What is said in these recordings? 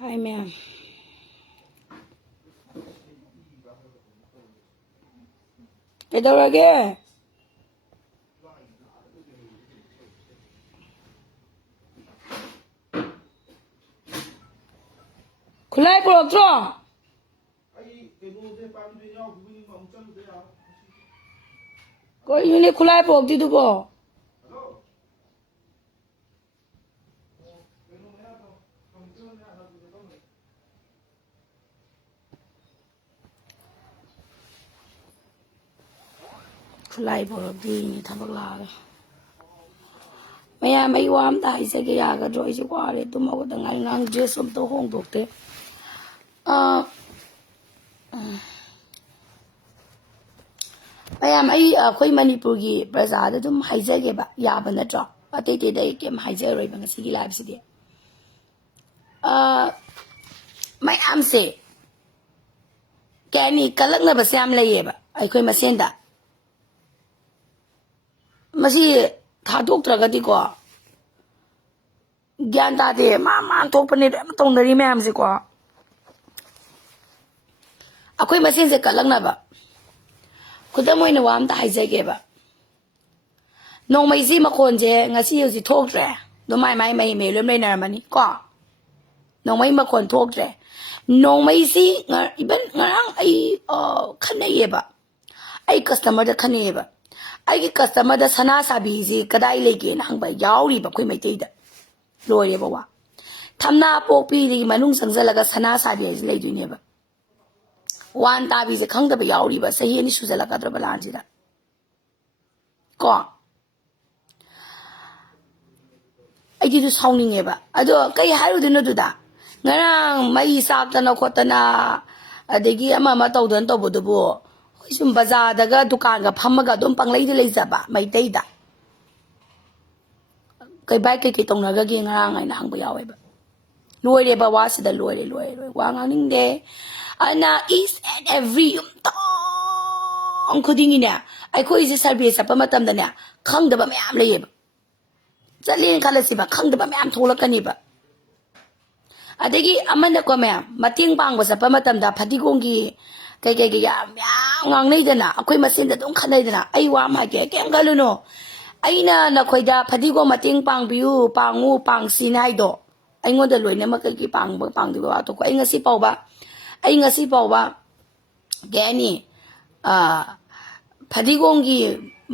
Hi, ma'am. Cái đâu ra kìa? Khul lại bộ cho. Có ý này khul lại bộ đi đâu bộ? Khul lại bộ đi như thằng bác là. Mày mấy hôm ta sẽ cái gì cái rồi chứ qua đấy tụi mau cái thằng ngang dress xong tao không được thế. Mày mấy khối Manipur gì bây giờ đó tụi hay sẽ cái bà ya bên đó cho. Ở đây đây cái hay sẽ rồi bên cái live sẽ đi. Mày am sẽ cái này cái lần nào bữa xem lấy bà. Ai khối mà xem đã. Mà gì thà thuốc ra cái gì quoi. Gian ta thì mà thuốc bên này mà tông dari mày am sẽ quoi. À khối mà xem sẽ cái lần nào bà. Kuda mo ina wam ta haizai ke ba nong mai si ma khon je nga si yu si thok tre do mai me lem nei na mani ko nong mai ma khon thok tre nong mai si nga iben ngarang ai khane ye ba ai customer da khane ye ba ai ki customer da sana sabi si kadai le ke nang ba yaw ri ba khoi mai tei da lo ye ba wa thamna pok pi ri manung sangjala ga sana sabi ai le du ne ba One tabi se khang da ba yaw ri ba sahi ni suzala ka dra balan ji da ko ai di du sawning e ba ado kai haru du no du da ngarang mai sak ta na khotana adegi ama ma taw don to bu du bu sum bazaar da ga dukan ga pham ga dum panglai di lei za ba mai dei da kai bai kai tong na ga gi ngarang ai na hang ba yaw e ba loi re ba wa se da loi wa ngang ning de ana is and every tong khuding ina ai khoi je service apa matam da ne khang da ba mayam le ba chalin khala si ba khang da ba mayam tholakani ba adegi amana ko mayam mating bang ba sapa matam da phadigong gi kai ya myam ngang nei da na akhoi masin da dum khanai da na ai wa ma ke kem galu no aina na khoi da phadigong mating pang biu pangu pang sinai do ai ngo da loi na ma kai ki pang di ba to ko ai ngasi pau ba ai ngasi pau ba gani phadigong gi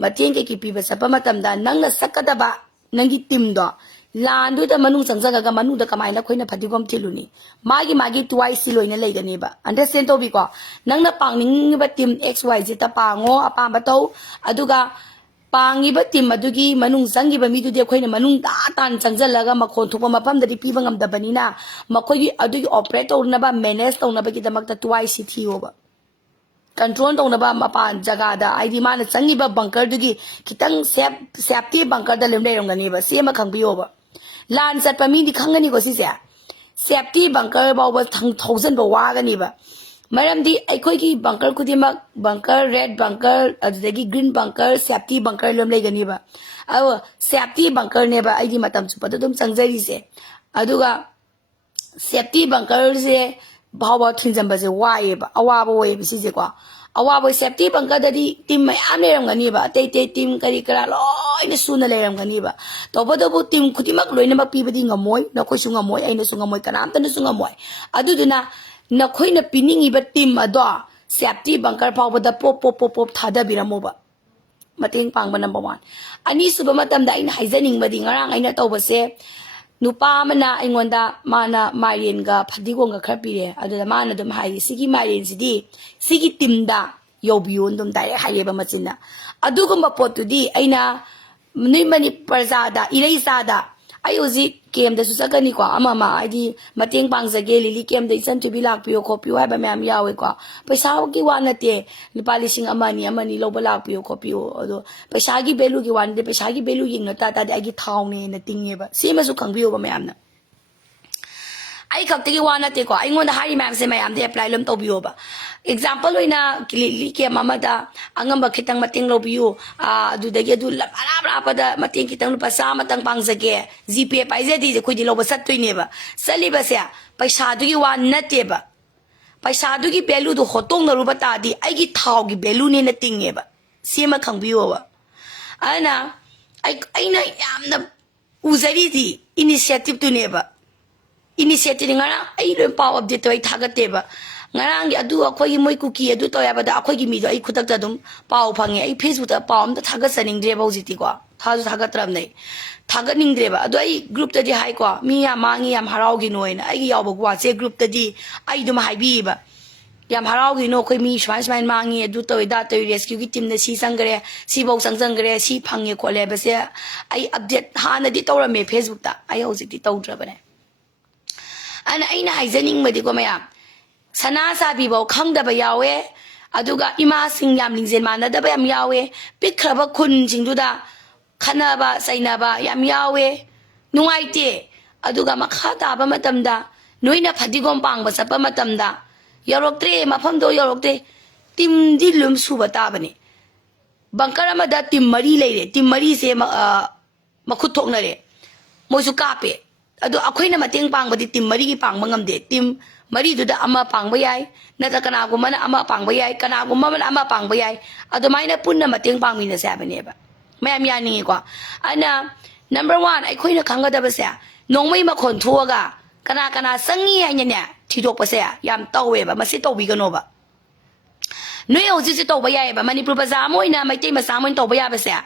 mating ke ki pi ba sapa matam da nang na sakada ba nang gi tim do lan du da manung sangjaga ga manu da kamai na khoina phadigom thiluni magi twice loi na leigani ba understand to bi ko nang na pangning ba tim xyz ta pango apa ba to aduga pangi ba tim adugi manung sangi ba mi du de khoina manung da tan changjalaga makhon thupa mapam da ri pi bangam da banina makhoi gi adugi operator na ba manage to na ba ki damak ta twice thiyo ba control to na ba mapan jaga da id man changi ba bunker dugi kitang safety bunker da lemle rongani ba sema khangbiyo ba lan sat pa mi di khangani ko si se safety bunker ba 1000 ba wa gani ba maram di aikoi ki bunker kudima bunker red bunker adagi green bunker safety bunker lemle gani ba aw safety bunker ne ba id matam chu pa dum changjari se aduga safety bunker se bawa thinjam ba je waye ba awa ba waye si je kwa awa ba safety bunker da di team mai am le ram gani ba te team kari kara loi na suna le ram gani ba to ba do team khutimak loi na ma pi ba di ngamoy na khoi su ngamoy ai na su ngamoy kanam ta na su ngamoy adu dina na khoi na piningi ba team ado safety bunker paw ba da pop thada biramo ba mating pang ba number 1 ani su ba matam da ina haizaning ba di ngarang aina to ba se nupa mana ingonda mana marin ga phadigong ga khapire adada mana dum hai sigi marin sidi sigi timda yobiyon dum dai haye ba machina adugumba potu di aina ni mani parzada ireisada ayoji kem da susakani ko amama adi mating pangjage lili kem da isan to bilak piyo khopyo hai ba myam yawe ko paisa gi wana te lupali sing amani loba lak piyo khopyo ado paisa gi belu gi wan de paisa gi belu ying na ta agi thawne na tingye ba sima su khangbiyo ba myam na ai khakti wa na te ko ai ngon da hari ma'am se mayam de apply lom to biyo ba example oina li ke mama da angamba khitang mating lo biyo adu da ge du la bara pa da mating khitang lu pasa matang pangjage gpa paise di khoi di lo ba sat toine ba sali ba se paisa du gi wa na te ba paisa du gi value du hotong na ru ba ta di ai gi thau gi value ne na tinge ba sema khang biyo ba ana ai na yam na uzari di initiative tu ne ba initiative ngara ai lo power update to ai thagate ba ngarang gi adu akhoi moi cookie adu to ya ba da akhoi gi mi do ai khutak da dum pau phange ai facebook da pau am da thagat saning dre ba jiti ko tha ju thagat ram nei thagat ning dre ba adu ai group ta di hai ko mi ya mangi yam harau gi noi na ai gi yaw ba kwa che group ta di ai dum hai bi ba yam harau gi no khoi mi shwan mangi adu to da to rescue gi team na si sangre si bau sanggre si phange ko le ba se ai update ha na di to ra me facebook da ai ho jiti to dra ba ne ana aina haizaning madi ko maya sana sabi bo khangdaba yawe aduga ima sing yam lingzen manadaba yam yawe pikraba khun jingduda khanaba sainaba yam yawe nuaite aduga makha taba matamda noina phadigom pangba sapa matamda yoroktre mafam do yorokte tim di lum suba tabani bangkara mada tim mari leire tim mari se makhut thokna re moju kape adu akhoina mateng pangba di tim mari gi pang mangam de tim mari du da ama pangba yai nata kana gu mana ama pangba yai kana gu mana ama pangba yai adu maina punna mateng pang mi na sa bane ba mayam ya ni ko ana number 1 ai khoina khanga da ba sa nongmai ma khon thuaga kana sangi ai nya thidok pa sa yam tawe ba masi to bi gano ba noi ho ji to ba yai ba manipur ba za moina mai te ma sa moin to ba ya ba sa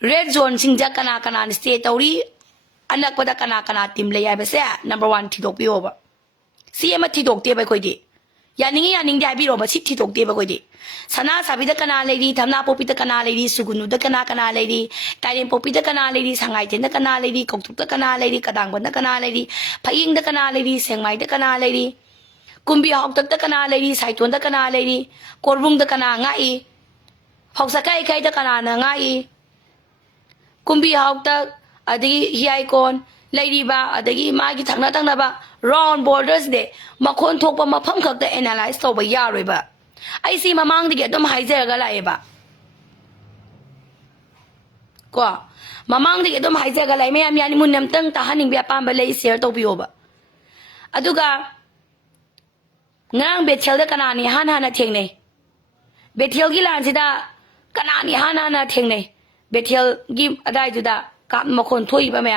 red zone singja kana stay tawri anak pada kana tim le yai ba sa number 1 thidok bi ho ba si ama thidok te ba khoi di yaning dai bi ro ba si thidok te ba khoi di sana sabi da kana le di thamna popi da kana le di sugunu da kana le di kain popi da kana le di sangai ten da kana le di koktuk da kana le di kadang ban da kana le di phaying da kana le di sengmai da kana le di kumbi hok tak da kana le di saiton da kana le di korbung da kana ngai hoksa kai da kana na ngai kumbi hok tak adagi hiai kon lady ba adagi magi thangna ba round borders de makhon thokpa mafam khak da analyze to ba ya roi ba ai si mamang dige dum haijer ga lai ba ko mamang dige dum haijer ga lai me am yani mun nam tang ta haning bia pam ba lei share to biyo ba aduga ngang bethel da kana ni hana theng nei bethel gi lan sida kana ni hana theng nei bethel gi adai ju da ka makhon thoi ba me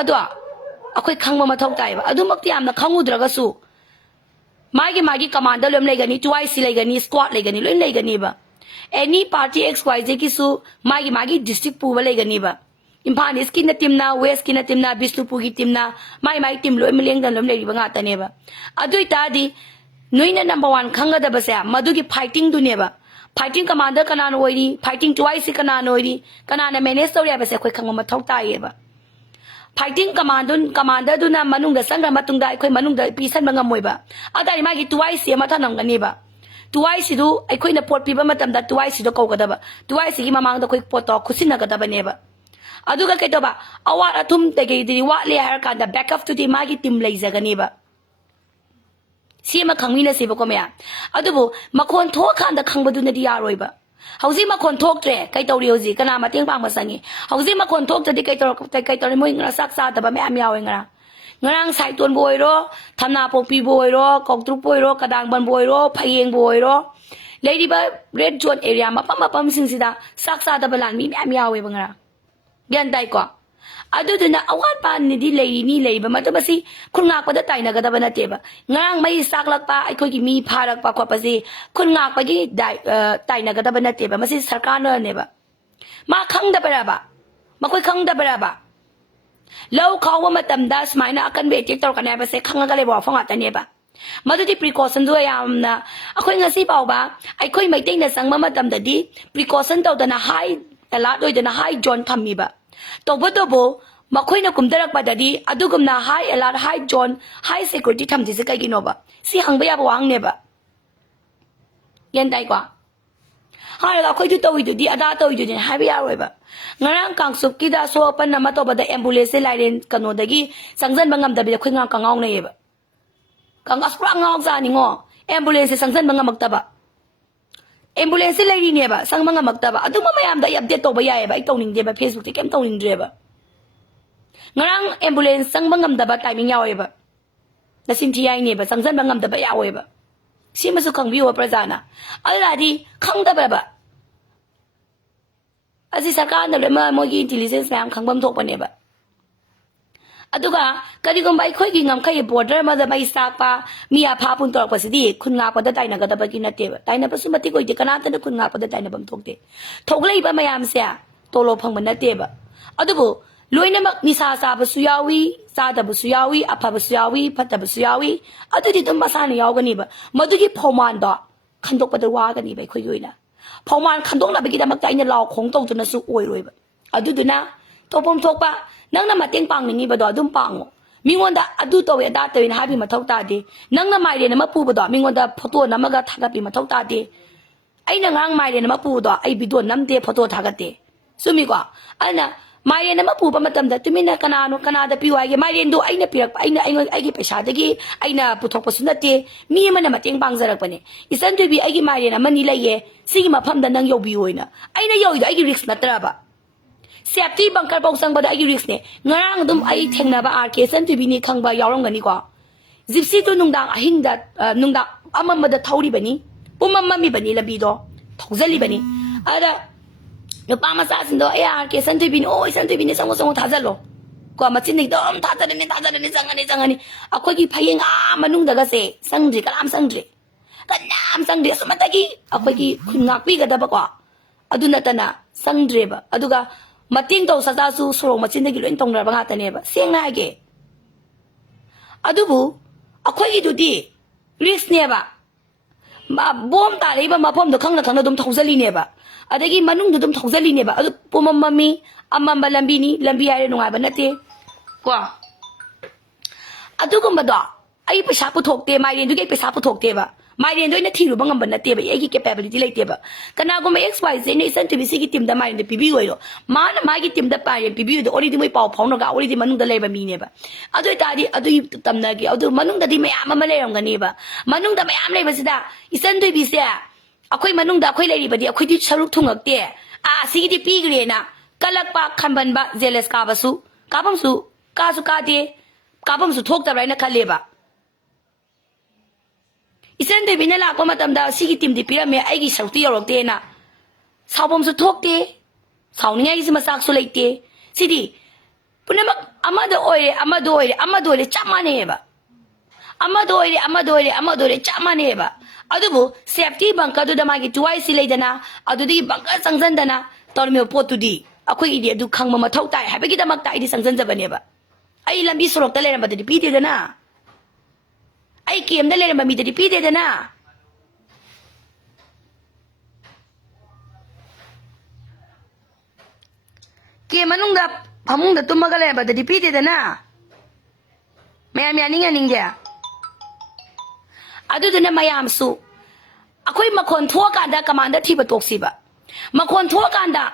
adwa akhoi khangma mathau tai ba adumakti amna khangudra su magi commander lom legani twice legani squad legani loin legani ba any party xyz ki su magi district pu ba legani ba imphal is kin team na west kin team na bisnupur ki team na mai team loi meleng dan lom legi ba nga ta ne ba adui ta di noina number 1 khanga da ba sa madu ki fighting du ne ba fighting commander kana no oi fighting twice kana no oi kana na manage to ya ba sa khoi khangma mathau tai ba fighting commander du na manung da sangra matung da khoi manung da pisan ba ngamoi ba adai ma gi twice ma thanam gani ba twice du ai khoi na port pi ba matam da twice do ko ga da ba twice gi mamang da khoi pot to khusin na ga da ba ne ba aduga kai to ba awat athum te ge di wa le har ka da backup to di ma gi team lai za gani ba sima khangmi na se ba ko me adubu makhon tho khan da khang ba du na di ya roi ba hauji makhon thok tre kai tori hoji kana mateng pang ma sangi hauji makhon thok tadi kai tori moi ngra sak sa da ba me am yawe ngarang saiton boi ro thamna popi boi ro koktruk boi ro kadang ban boi ro phayeng boi ro lady ba red zone area ma pam sing sida sak sa da ba lan mi am yawe ba ngara gan dai ko aduduna awat pa ni di lei ba matabasi khul ngakpada tainagadaba natte ba ngarang mai saklak pa Eikhoigi mi pharak pa ko pa si khul ngakpagi tainagadaba natte ba masi sarkar no ne ba ma khang da ba makoi khang da ba law khawa matam da smaina akan be tek tor kana ba se khang ga le ba fanga ta ne ba madudi precaution do yamna akhoi ngasi paw ba Eikhoigi mai teng na sangma matam da di precaution taw da na high alert doi da na high zone thammi ba tobo makoina kumdarak padadi adugumna high alert high zone high security thamji se kai gino ba si hangba ya ba wang ne ba yan dai kwa ha la khoi du towi du di ada towi du ne ha ba ya roi ba ngarang kangsup ki da so pan na ma to ba da ambulance lai ren kano dagi sangjan bangam da bi khoi nga ka ngau ne ba Kangas pra ngawag sa ani ngo. Ambulance sangsan mga magtaba. Ambulance lady niya ba? Sang mga magtaba. Ado mamayam da i-update to ba yaya ba? Ikaw ning ba? Facebook ti kem taw ning ba? Ngarang ambulance sang mga magtaba timing yaw ba? Nasimtiyay niya ba? Sangsan mga magtaba yaw ba? Si masukang biwa prasana. Ay ladi, kang daba ba? Asi Sakar na lema mo gi intelligence na kang bam thok pa niya ba? Aduga, Kadigomba Eikhoigi Ngakpada border mother by Sapa, Mia Papun talk was the Khul Ngakpada Teinagadaba Natte, Tainapasumatico, the Kanata the Khul Ngakpada Tainabam Tokte. Togleba Mayam Sea, Tolo Pamanateba. Adubu, Luinamak Nisa Sabasuyawi, Sada Busuyawi, Apabasuyawi, Patabasuyawi, Adudum Basani Yoganiba, Madugi Pomanda, Kandopa the Wagani by Koyuina. Poman Kandona begin a Maktaina law, Kongton to Nasu Oil. Aduduna, Topom Topa. Nang na mating pang ni ba do dum pango mingonda adu to we da to in habi mathau ta de nang na mai de na mapu ba do mingonda photo na maga thaga pi mathau ta de ai na ngang mai de na mapu do ai video nam de photo thaga de sumi ko ana mai de na mapu ba matam da tumi na kana no kana da pi wa ge mai de do ai na pirak ai na ai gi paisa da gi ai na puthok pa sunat de mi ma na mating pang zarak pa ne isan de bi ai gi mai de na mani lai ye si ma pham da nang yo bi oina ai na yo do ai gi risk na tra ba Safety bunker box sang bada agi risk ne ngarang dum ai thengna ba RK san tu bini khangba yaurang gani ko gypsy to nungdang ahing da nungdang amam da thauri bani pumam mami bani labi do thojali bani ada no pa masa sin do RK san tu bini oi san tu bini sang sang thajalo ko machin ni dom thajani sangani akoi gi phayeng a manung daga se sangji kalam sangji kanam sangji sumatagi akoi gi khungakpi ga da ba ko aduna tana sangdre ba aduga Mating to sa su sorong machin na giluin tong narabang ata niya ba? Siyang na age. Adubu, ako ay idudi. Risk niya ba? Bom tali ba mapom do kang na dum thawzali niya ba? Adagi manung do dum thawzali niya ba? Adu pumamami, amamba lambini, lambiyari nung ba nati? Kwa. Adu kung ba do? Ay pasa putok te, may rin do kay pasa putok te ba? Mai ren do na thiru bangam ban natte ba egi capability lai te ba kana go ma xyz ne isan to bisi gi team da mai de pibi oiro ma na mai gi team da pa ren pibi do ori di mai pau phong no ga ori di manung da lai ba mi ne ba adu ta di adu tam na gi adu manung da di mai am ma lai ram ga ne ba manung da mai am lai ba sida isan to bisi akoi manung da akoi lai ri ba di akoi di saruk thungak te a si gi di pi gre na kalak pa khamban ba jealous ka ba su ka bam su ka de ka bam su thok da rai na khale ba Isan de bina la ko matam da sigi tim di pirame ai gi sauti yorok te na saubom su thok te saunga gi masak su leite sidi punamak amado oire chamane ba amado oire chamane ba adubu safety banka du da magi tuai si leidana adu di banka sangjan dana torme potu di akoi idi adu khangma mathau tai habegi da mak tai di sangjan jabane ba ai lambi surok ta lera ba di pi de dana Ai kiem da lera mami da dipide da na. Kiem anung da pamung da tumaga lera ba da dipide da na. Mayam yaning ya. Adu da na mayam su. Ako'y makon thua kanda kamanda thiba toksi ba. Makon thua kanda.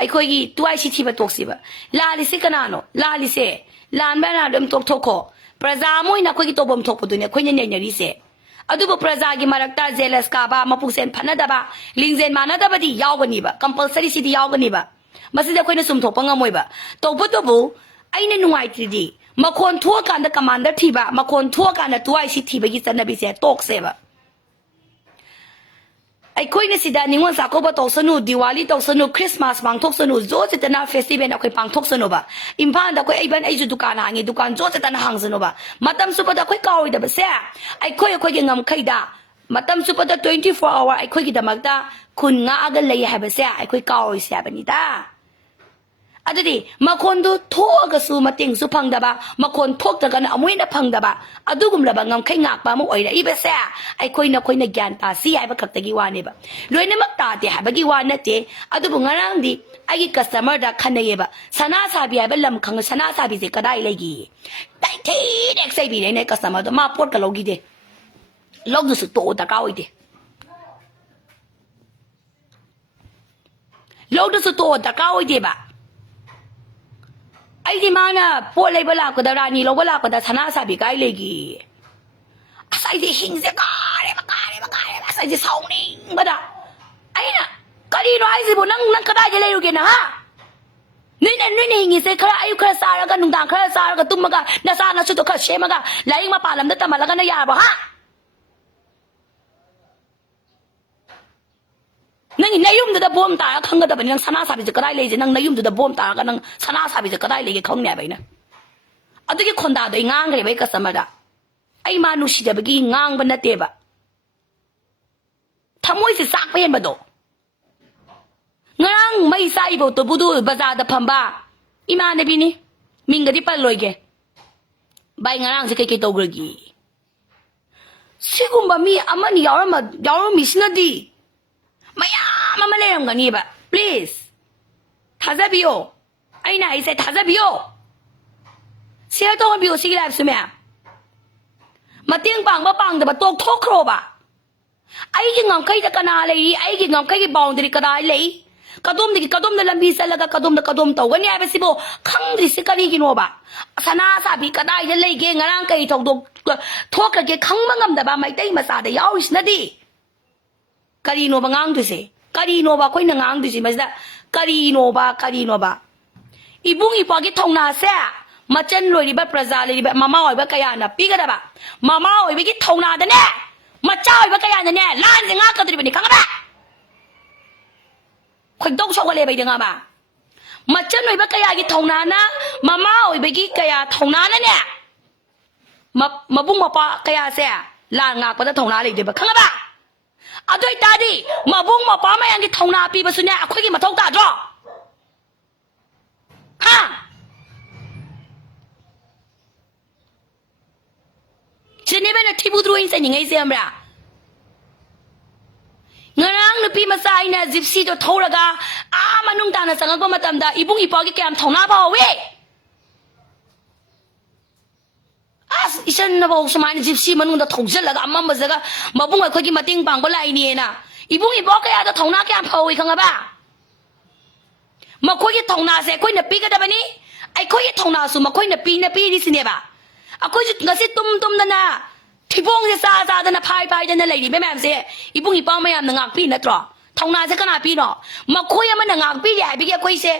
Eikhoigi tuai si thiba toksi ba lali se kanano lali se lan bana dum tok thoko praja moi na khoigi tobom thok pudu ne khoine ne nyari se adubu praja gi marakta jealous ka ba mapusen phanada ba lingzen manada ba di yawgani ba compulsory si di yawgani ba masida khoine sum thok panga moi ba tobu aina nungai tridi makon thua kanda commander thiba makon thua kanda tuai si thiba gi chanabi se tok se ba Eikhoigi sida ningon sakoba tosanu Diwali tosanu Christmas mang toksanu zo chetana festival akoi pang toksanu ba imphal da koi aiban aiju dukan hangi dukan zo chetana hangsanu ba matam supada koi kawi da ba se eikhoigi ngam khaida matam supada 24 hour eikhoigi da magda khun nga aga lei ha ba se eikhoigi kawi se ba ni da adudi makondu thoga su mating su phangdaba makon thokta na amuina phangdaba adugum laba ngam khai ngakpa mo oira iba se eikhoina gyan ta si ai ba khaktagi wane ba loina mak ta te ha bagi wa nate adubu ngarang di ai customer da khanaye ba sana sabi ai ba lam khang sana sabi se kadai legi dai thi nek sai bi ne customer do ma pot ka logi de log du su to da ka oi de log du su to da ka oi de ba di mana boleh bela ko da rani lo bela ko da sana sabi kai lagi. Asai di hing se kare asai di sauning bada. Ai na kari no ai si bu nang kada je le ru ke na ha. Ni hingi se kara ayu kara sara ka nung dang kara sara ka tumaga na sa na su to ka shema ka laing ma palam da tamalaga na ya ba ha. Nang nayum da bom ta khang da ban nang sana sabi je kadai le je nang nayum da bom ta ka nang sana sabi je kadai le ge khong ne bai na adu ge khonda do ngang ge bai ka samada ai ma nu shi da ba gi ngang ba na te ba thamoi se sak pen ba do ngarang mai sai bo to budu bazaar da phamba ima ne bi ni minga di pal loi ge bai ngarang se kai to grgi sigumba mi amani yaram mi sinadi Maya mama le gani ba please tazabiyo aina ai sai tazabiyo share to biyo sig live su me mating bang ba bang da ba tok thok kro ba ai gi ngam kai da kana le ai gi ngam kai gi boundary kada le kadom da lambi salaga kadom to gani ai ba sibo khangri se kari gi no ba sana sa bi kada ye le ge ngarang kai thok dok thok ka ge khang mangam da ba mai tai ma sa da yaw is na di kari no ba ngang tu se kari no ba koi na ngang tu se ma da kari no ba ibung ipa gi thong na se machan loi ri ba praja le ri ba mama oi ba kaya na pi ga da ba mama oi ba gi thong na da ne macha oi ba kaya na ne lan je nga ka tu ri ba ni khang ba khoi dok so ga le bai da nga ba machan oi ba kaya gi thong na na mama oi ba gi kaya thong na na ne mabung mapa kaya se lan nga pa da thong na le de ba khang ba adoi tadi mabung mapa ma yang gi thong na pi ba su ne akhoi gi ma thok ta dro ha chene be na thibu dro in sa ni ngai se amra ngarang na pi ma sai na gypsy do thoraga a manung ta na sang ba matam da ibung ipa gi kyam thong na ba we as Ichan na ba usman gypsy manung da thokjal laga amma ma jaga mabung akhoi gi mating bang ba lai ni na ibung ipa kaya da thong na kyam phoi khanga ba makhoi gi thong na se khoi na pi ga da ba ni ai khoi gi thong na su makhoi na pi ni sine ba akhoi ji ngasi tum da na thibong se sa da na phai da na lai ni be mam se ibung ipa ma yam na ngak pi na tro thong na se kana pi no makhoi ama na ngak pi ya bi ge khoi se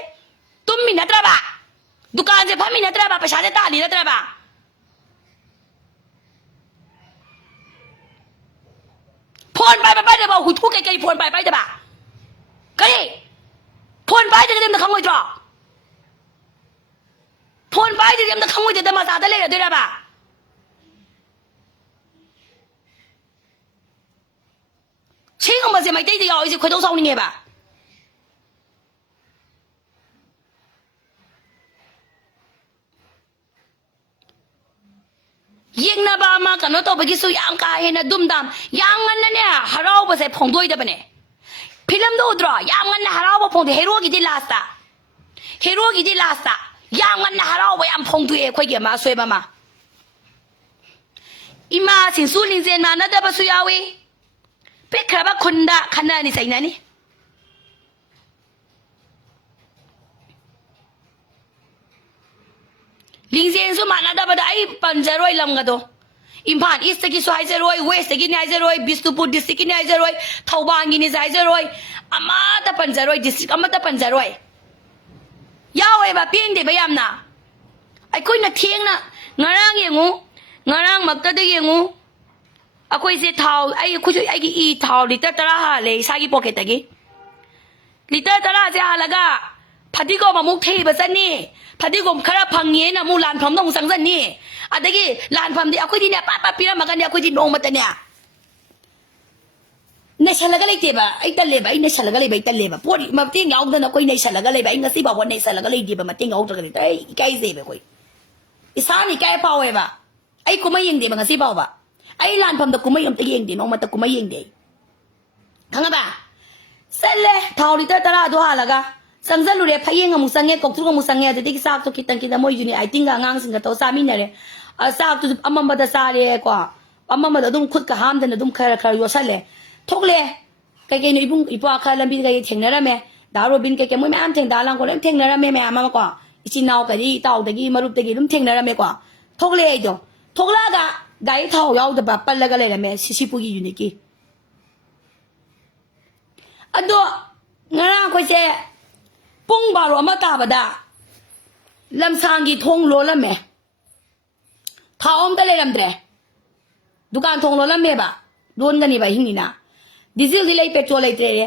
tum mi na tra ba dukan se phami na tra ba paisa se ta ni na tra ba phone bai da ba hu thu kai phone bai da ba kai phone bai da dem da khangoi tro phone bai da dem da khangoi da ma sa da le da ba ching ma se mai dai da yaw ji khoi do song ni nge ba yeng na ba ma kano to bagi su yang ka he na dum dam yang ngan na ne harau ba se phong doi da bane film do dra yang ngan na harau ba phong de hero gi di last yang ngan na harau ba yam phong doi khoi ge ma soi ba ma ima sin su lin zen ma na da ba su yawi pe khra ba khunda khana ni sai na ni lingzen su mana da ba da ai panjaroi lam ga do impan east ki su haijeroi west ki ni haijeroi bisnupur district ki ni haijeroi thauban ki ni haijeroi ama ta panjaroi district ama ta panjaroi yawe ba pin de ba yamna ai koi na thieng na ngarang yengu ngarang makta de yengu akoi se thau ai khu ai ki I thau liter tara ha le sa ki pocket ta ki liter tara se ha laga phati ko ma muk thei ba san ni phadi gom khara phangye na mu lan pham dong sang jan ni adagi lan pham di akhoi di ne pa pira magan ni akhoi di nong mata ne ne salaga le te ba ai ta le ba ai ne salaga le ba ai ta le ba pori ma ting yaw da na koi ne salaga le ba ai ngasi ba won ne salaga le di ba ma ting yaw da le tai kai se ba koi isa ni kai pa we ba ai kuma yeng de ba ngasi ba ba ai lan pham da kuma yeng te yeng de nong mata kuma yeng de khanga ba sele thau li ta tara do ha laga Sangzalu re phayeng amu sange koktu amu sange adi ki sak to kitang kita moi juni I think ngang sing ka to sa mi ne re sak to amamba da sa re ko amamba da dum khut ka ham da dum khara yo sa le thok le kai ni ibung ipa kha lambi kai theng na ra me da ro bin kai moi am theng da lang ko le theng na ra me ama ko ichi nao ka di tao da gi marup da gi dum theng na ra me kwa thokle ai do thokla ga gai thau yaw da ba pal la ga le me sisi pu gi uniki ado ngarang khoi se pung baro ama ta ba da lam sang gi thong lo la me thawom da le ram dre dukan thong lo la me ba don ga ni ba hing ni na diesel di lai petrol lai tre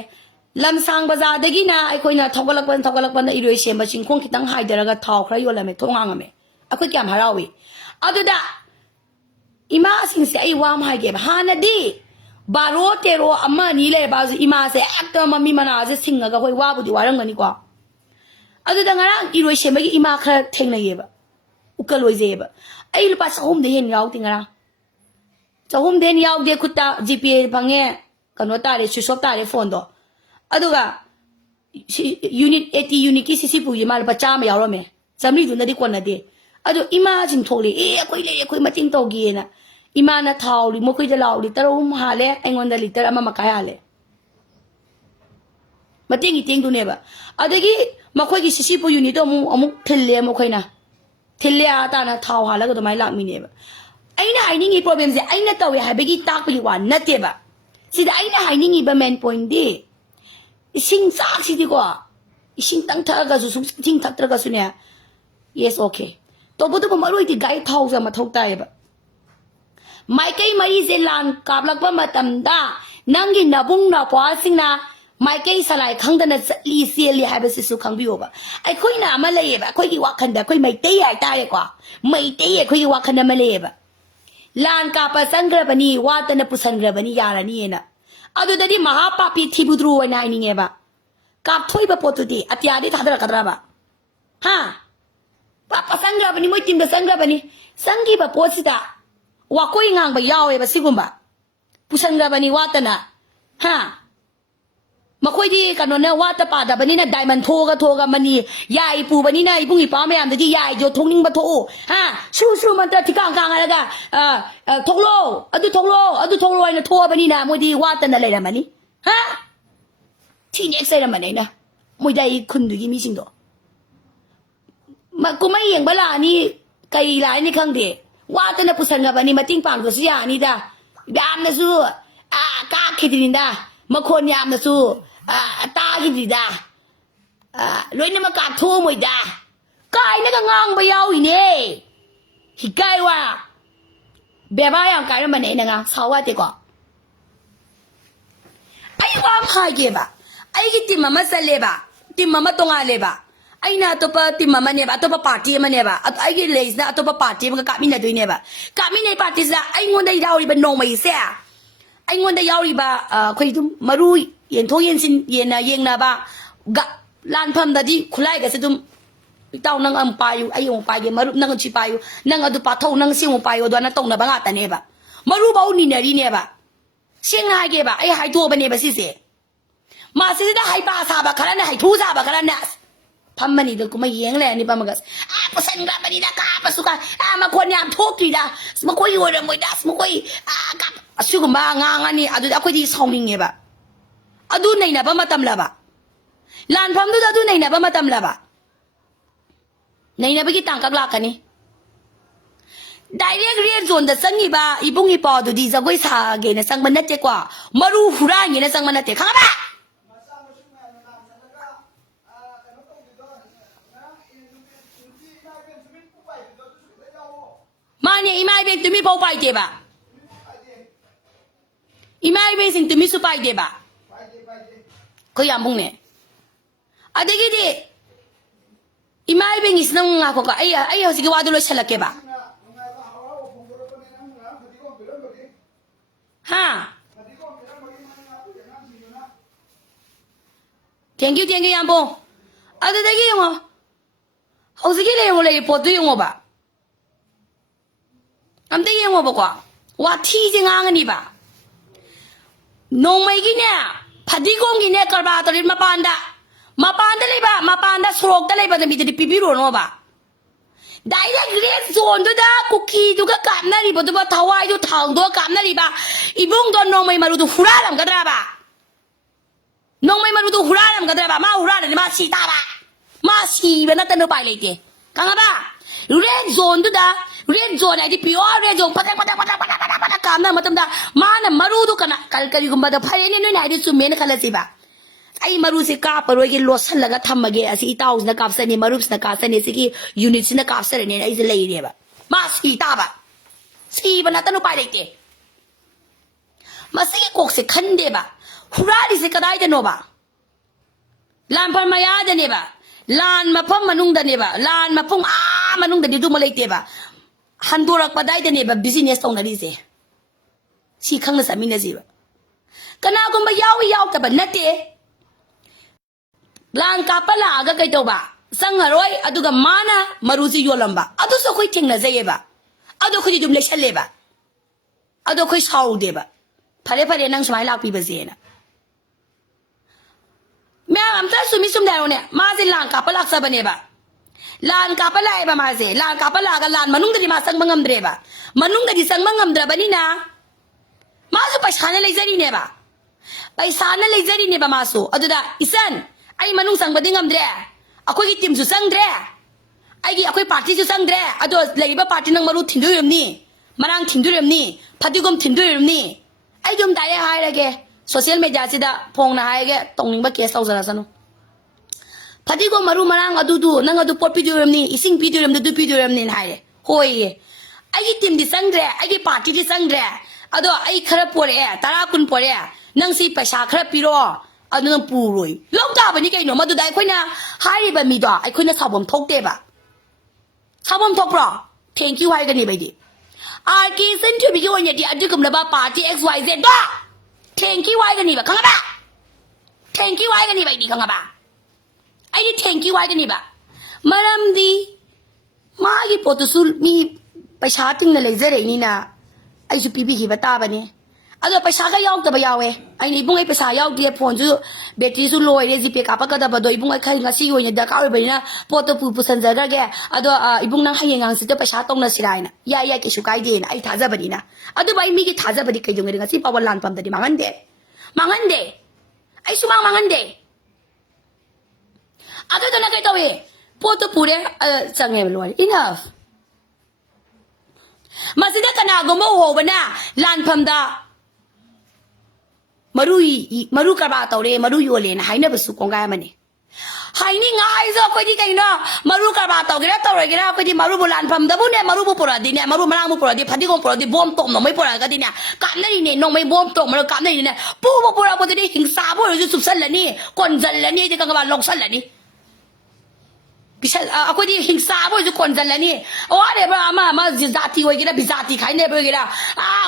lam sang bazaar da gi na ai khoi na thogalak ban da iroi sem ba chingkhong kitang hai da ga thaw khra yo la me thong ang me akhoi kyam harawi adu da ima sing se ai wam hai ge ba hana di baro tero ama ni le ba zu ima se akta mami mana se singa ga hoi wa bu di warang ga ni kwa adu da ngarang iroi sem ba gi ima khra theng na ye ba ukaloi je ba ai lupa sahum de yen yaw ti ngarang sahum den yaw de khutta gpa phange kano ta re switch off ta re phone do aduga unit 80 unit ki sisi pu yi ma lupa chama yaw ro me samri du na di kon na de adu ima jin thole koi le koi mating to gi na ima na thaw li mo koi da law li tarum ha le engon da liter ama makai ha le mating iting du ne ba adagi makhoi gi sisi pu unit do amu thille mo khoi na thille ata na thaw ha la ga do mai lak mi ne ba aina hainingi problem se aina tawe habegi tak pi wa natte ba sida aina hainingi ba main point di ising sa si di ko ising tang tha ga su sing thak tra ga su ne yes okay to bu to maroi ti gai thau za ma thau tai ba mai kai mari se lan kap lak ba matam da nangi nabung na pwa sing na mai kai salai khang da na li se li ha ba si su khang bi ba ai khoi na ma le ba khoi ki wa khan da khoi mai tai ai tai kwa mai tai khoi ki wa khan da ma le ba lan ka pa sangra bani wata na pusangra bani yara ni na adu dadi mahapapi thibudru na ni nge ba kap thoi ba potu di atya di thadra kadra ba ha pa sangra bani moi tim da sangra bani sangi ba posita wa koi ngang ba yawe ba sigumba pusangra bani wata na ha makhoi di kano na wata pa da bani na diamond thoga mani yai pu bani na ibung ipa me am di yai jo thongning ba tho ha su man ta thikang kang ala ga thonglo adu na tho bani na moi di wata na le la mani ha thi next sai la mani na moi dai khun du gi mi sing do ma ku mai yeng bala ni kai la ni khang de wata na pusan ga bani mating pang do sia ni da dam na su ka khidin da ma khon yam na su ta gi di da loi na ma ka tho moi da kai na ga ngang ba yaw hi ne hi kai wa be ba yang kai ma ne na nga sawa te ko ai wa ma ge ba ai gi ti mama sale ba ti mama tonga le ba ai na to pa ti mama ne ba to pa party ma ne ba ai gi le na to pa party ma ka mi na doi ne ba ka mi ne party sa ai ngon dai yaw ri ba nong mai se ai ngon dai yaw ri ba khoi dum maru yen thong yen sin yen na yeng na ba ga lan pham da di khulai ga se dum tao nang am payu ai yong pa ge maru nang chi payu nang adu pa thau nang sing payu do na tong na ba nga ta ne ba maru ba u ni ne ri ne ba sing hai ge ba ai hai to ba ne ba si se ma si da hai ba sa ba khara na hai thu sa ba khara na pham mani da kuma yeng le ni ba ma ga pa san ga ba ni da ka pa su ka ma kon yam thok ti da ma ko yo da moi da ma ko ka su ga ma nga ni adu da ko di song ning ne ba adu nei na ba matam la ba lan pham du da du nei na ba matam la ba nei na ba ki tang kak la ka ni direct red zone da sangi ba ibung ipo du di zagoi sa ge na sang man te kwa maru hura nge na sang man te kha ba mane imai ben tumi pau pai te ba imai ben sing tumi su pai te ba ko yam bung ne adagi de imai ben is nang nga ko ka ai ho sige wadu lo chala ke ba ha thank you yam bong adagi yo ho sige le yo le po tu yo ba am de yo ba kwa wa thi jing ang ni ba nong mai gi ne Padigong gine karba torin mapanda leba mapanda sorok da leba mi de pibiro no ba direct red zone da cookie du ga kamna ri bodu ba thawai du thang do kamna ri ba ibung do no mai maru du huraram gadra ba no mai maru du huraram gadra ba ma huraram ma si ta ba มาสีเป็นนัตโนไปเลยเตะกังบ้าเรดโซนดูดาเรดโซนไอ้ที่พิโอเรดโซนพัดกามนะมาทำดามานะมารู้ดูกันนะกัลกัลกุมบัดพายนี่นู่นไอ้ที่สุเมนขัลสิบะไอ้มารู้สิกาปรวยกินลอสันละก็ทำมาเกอสิอีตาวส์นักอับเสนีมารู้สนักอับเสนีสิกียูนิตนักอับเสนีไอ้จะเลยเดียบะมาสีตาบะสีเป็นนัตโนไปเลยเตะมาสิกกสิขันเดียบะฮุราดิสิกระไดเดโนบะลานพันมายาเดเนบะลานมาพังมานุงเดเนบะลานมาพังมานุงเดดิดูมาเลยเตะบะฮันดูรักปะได้เดเนบะบิสเนสตรงนั้นดิเซสีขังน่ะสามีน่ะสิบะกันนากุมบะยาวแต่บะนัดเตะลานกาปะลาก็ไกลตัวบะสังหารอยอดูกับมานะมารู้สิโยลัมบะอดูสกุยเทงน่ะเซเยบะอดูคุยจุ่มเล็กเชลเลบะอดูคุยชาวเดบะพาเลนั่งสมัยลากปีเบเซนะแม่ผมถ้าสุมิสุมเดาเนี่ยมาสิลานกาปะลากซะบะเนี่ยบะลานกาปะลาไอ้บะมาสิลานกาปะลากับลานมนุงเดดิมาสังบังงมเดรบะมนุงเดดิสังบังงมเดรบะนี่นะมาสุไปชาเนเลยจะดีเนี่ยบะไปชาเนเลยจะดีเนี่ยบะมาสุอดูดาอิสันไอ้มนุงสังบัดงมเดรอะคุยกิติมสุสังเดรไอ้กี่อะคุยปาร์ตี้สุสังเดรอะดูเลยบะปาร์ตี้นังมารู้ถิ่นด้วยนี่มานั่งถิ่นด้วยนี่พัดดิกมถิ่นด้วยนี่ไอ้จุ่มได้หายเลยแกโซเชียลมีเดียสิดาพงนะหายแกตรงนี้บ้าเคสเอาซะนะสนุพัดที่ก็มารู้มานั่งอดูนั่งอดูปอดพิจูเรมนี่อีสิงพิจูเรมดูพิจูเรมนี่หายโอ้ยไอ้ทีมที่สังเดรไอ้ปาร์ตี้ที่สังเดรอดูไอ้คราปวดตาราคุณปวดนั่งสิไปชาคราปิโรอดูนั่งปูรวยลงตาแบบนี้แกหนูมาดูได้คนน่ะหายแบบมีดอกไอ้คนน่ะสาวผมทกเด็บอะสาวผมทกปลอ thank you ให้กันนี่ไปดิอาร์กีเซนที่พี่วันนี้ที่อดีตกำลังบ้าปาร์ตี้ XYZ บ้าเทงกี้ไว้กันนี่แบบข้างบ้าเทงกี้ไว้กันนี่แบบดีข้างบ้าไอ้ที่เทงกี้ไว้กันนี่แบบมาดามดีมากี่ปอตุสุลมีไปชาร์จถึงในเลเซอร์นี่นะไอ้ชุปีบีกี่บัตตาบ้านี่อะดูไปชาร์จก็ยาวแต่ไปยาวไอ้นี่บุ้งไอ้ไปชาร์จยาวเดียร์พอนจูเบตตี้สุลอยเรซิเปียกับปากกาดับดอยบุ้งไอ้ใครงาซีวันนี้ดักเอาไปนะปอตุปูสันเจอร์แกอะดูไอ้บุ้งนั่งให้ยังงสิจะไปชาร์จตรงนั้นสิได้นะยาเกี่ยวกับไอ้เดียนะไอ้ท่าจะบัดนี้นะอะดูไปมีกี่ท่าจะบัดนี้ใครยังไงงาสิปาวลานปั๊มแต่ดีมันเดMangande, ay sumang mangande. Ato to na kayo poto pure, sangye luar. Enough. Masida ka na gumawa ba na lan pamda. Maru ka ba tawre, maru yole na hay na basu kong kaya man eh. Hay ni nga ay so pwede kayo na maru ka ba tawre gira pwede maru bulan pamda bu ne maru bu pura din ne maru malang bu pura di phadi ko pura di bom tom no mai pura ka din ne kam na ni ne no mai bom tom maru kam na ni ne pu bu pura bu di hingsa bu ju subsal la ni kon zal la ni di ka ba lok sal la ni bisal ako di hingsa bu ju kon zal la ni wa de ba ma zati wai gira bizati khai ne bu gira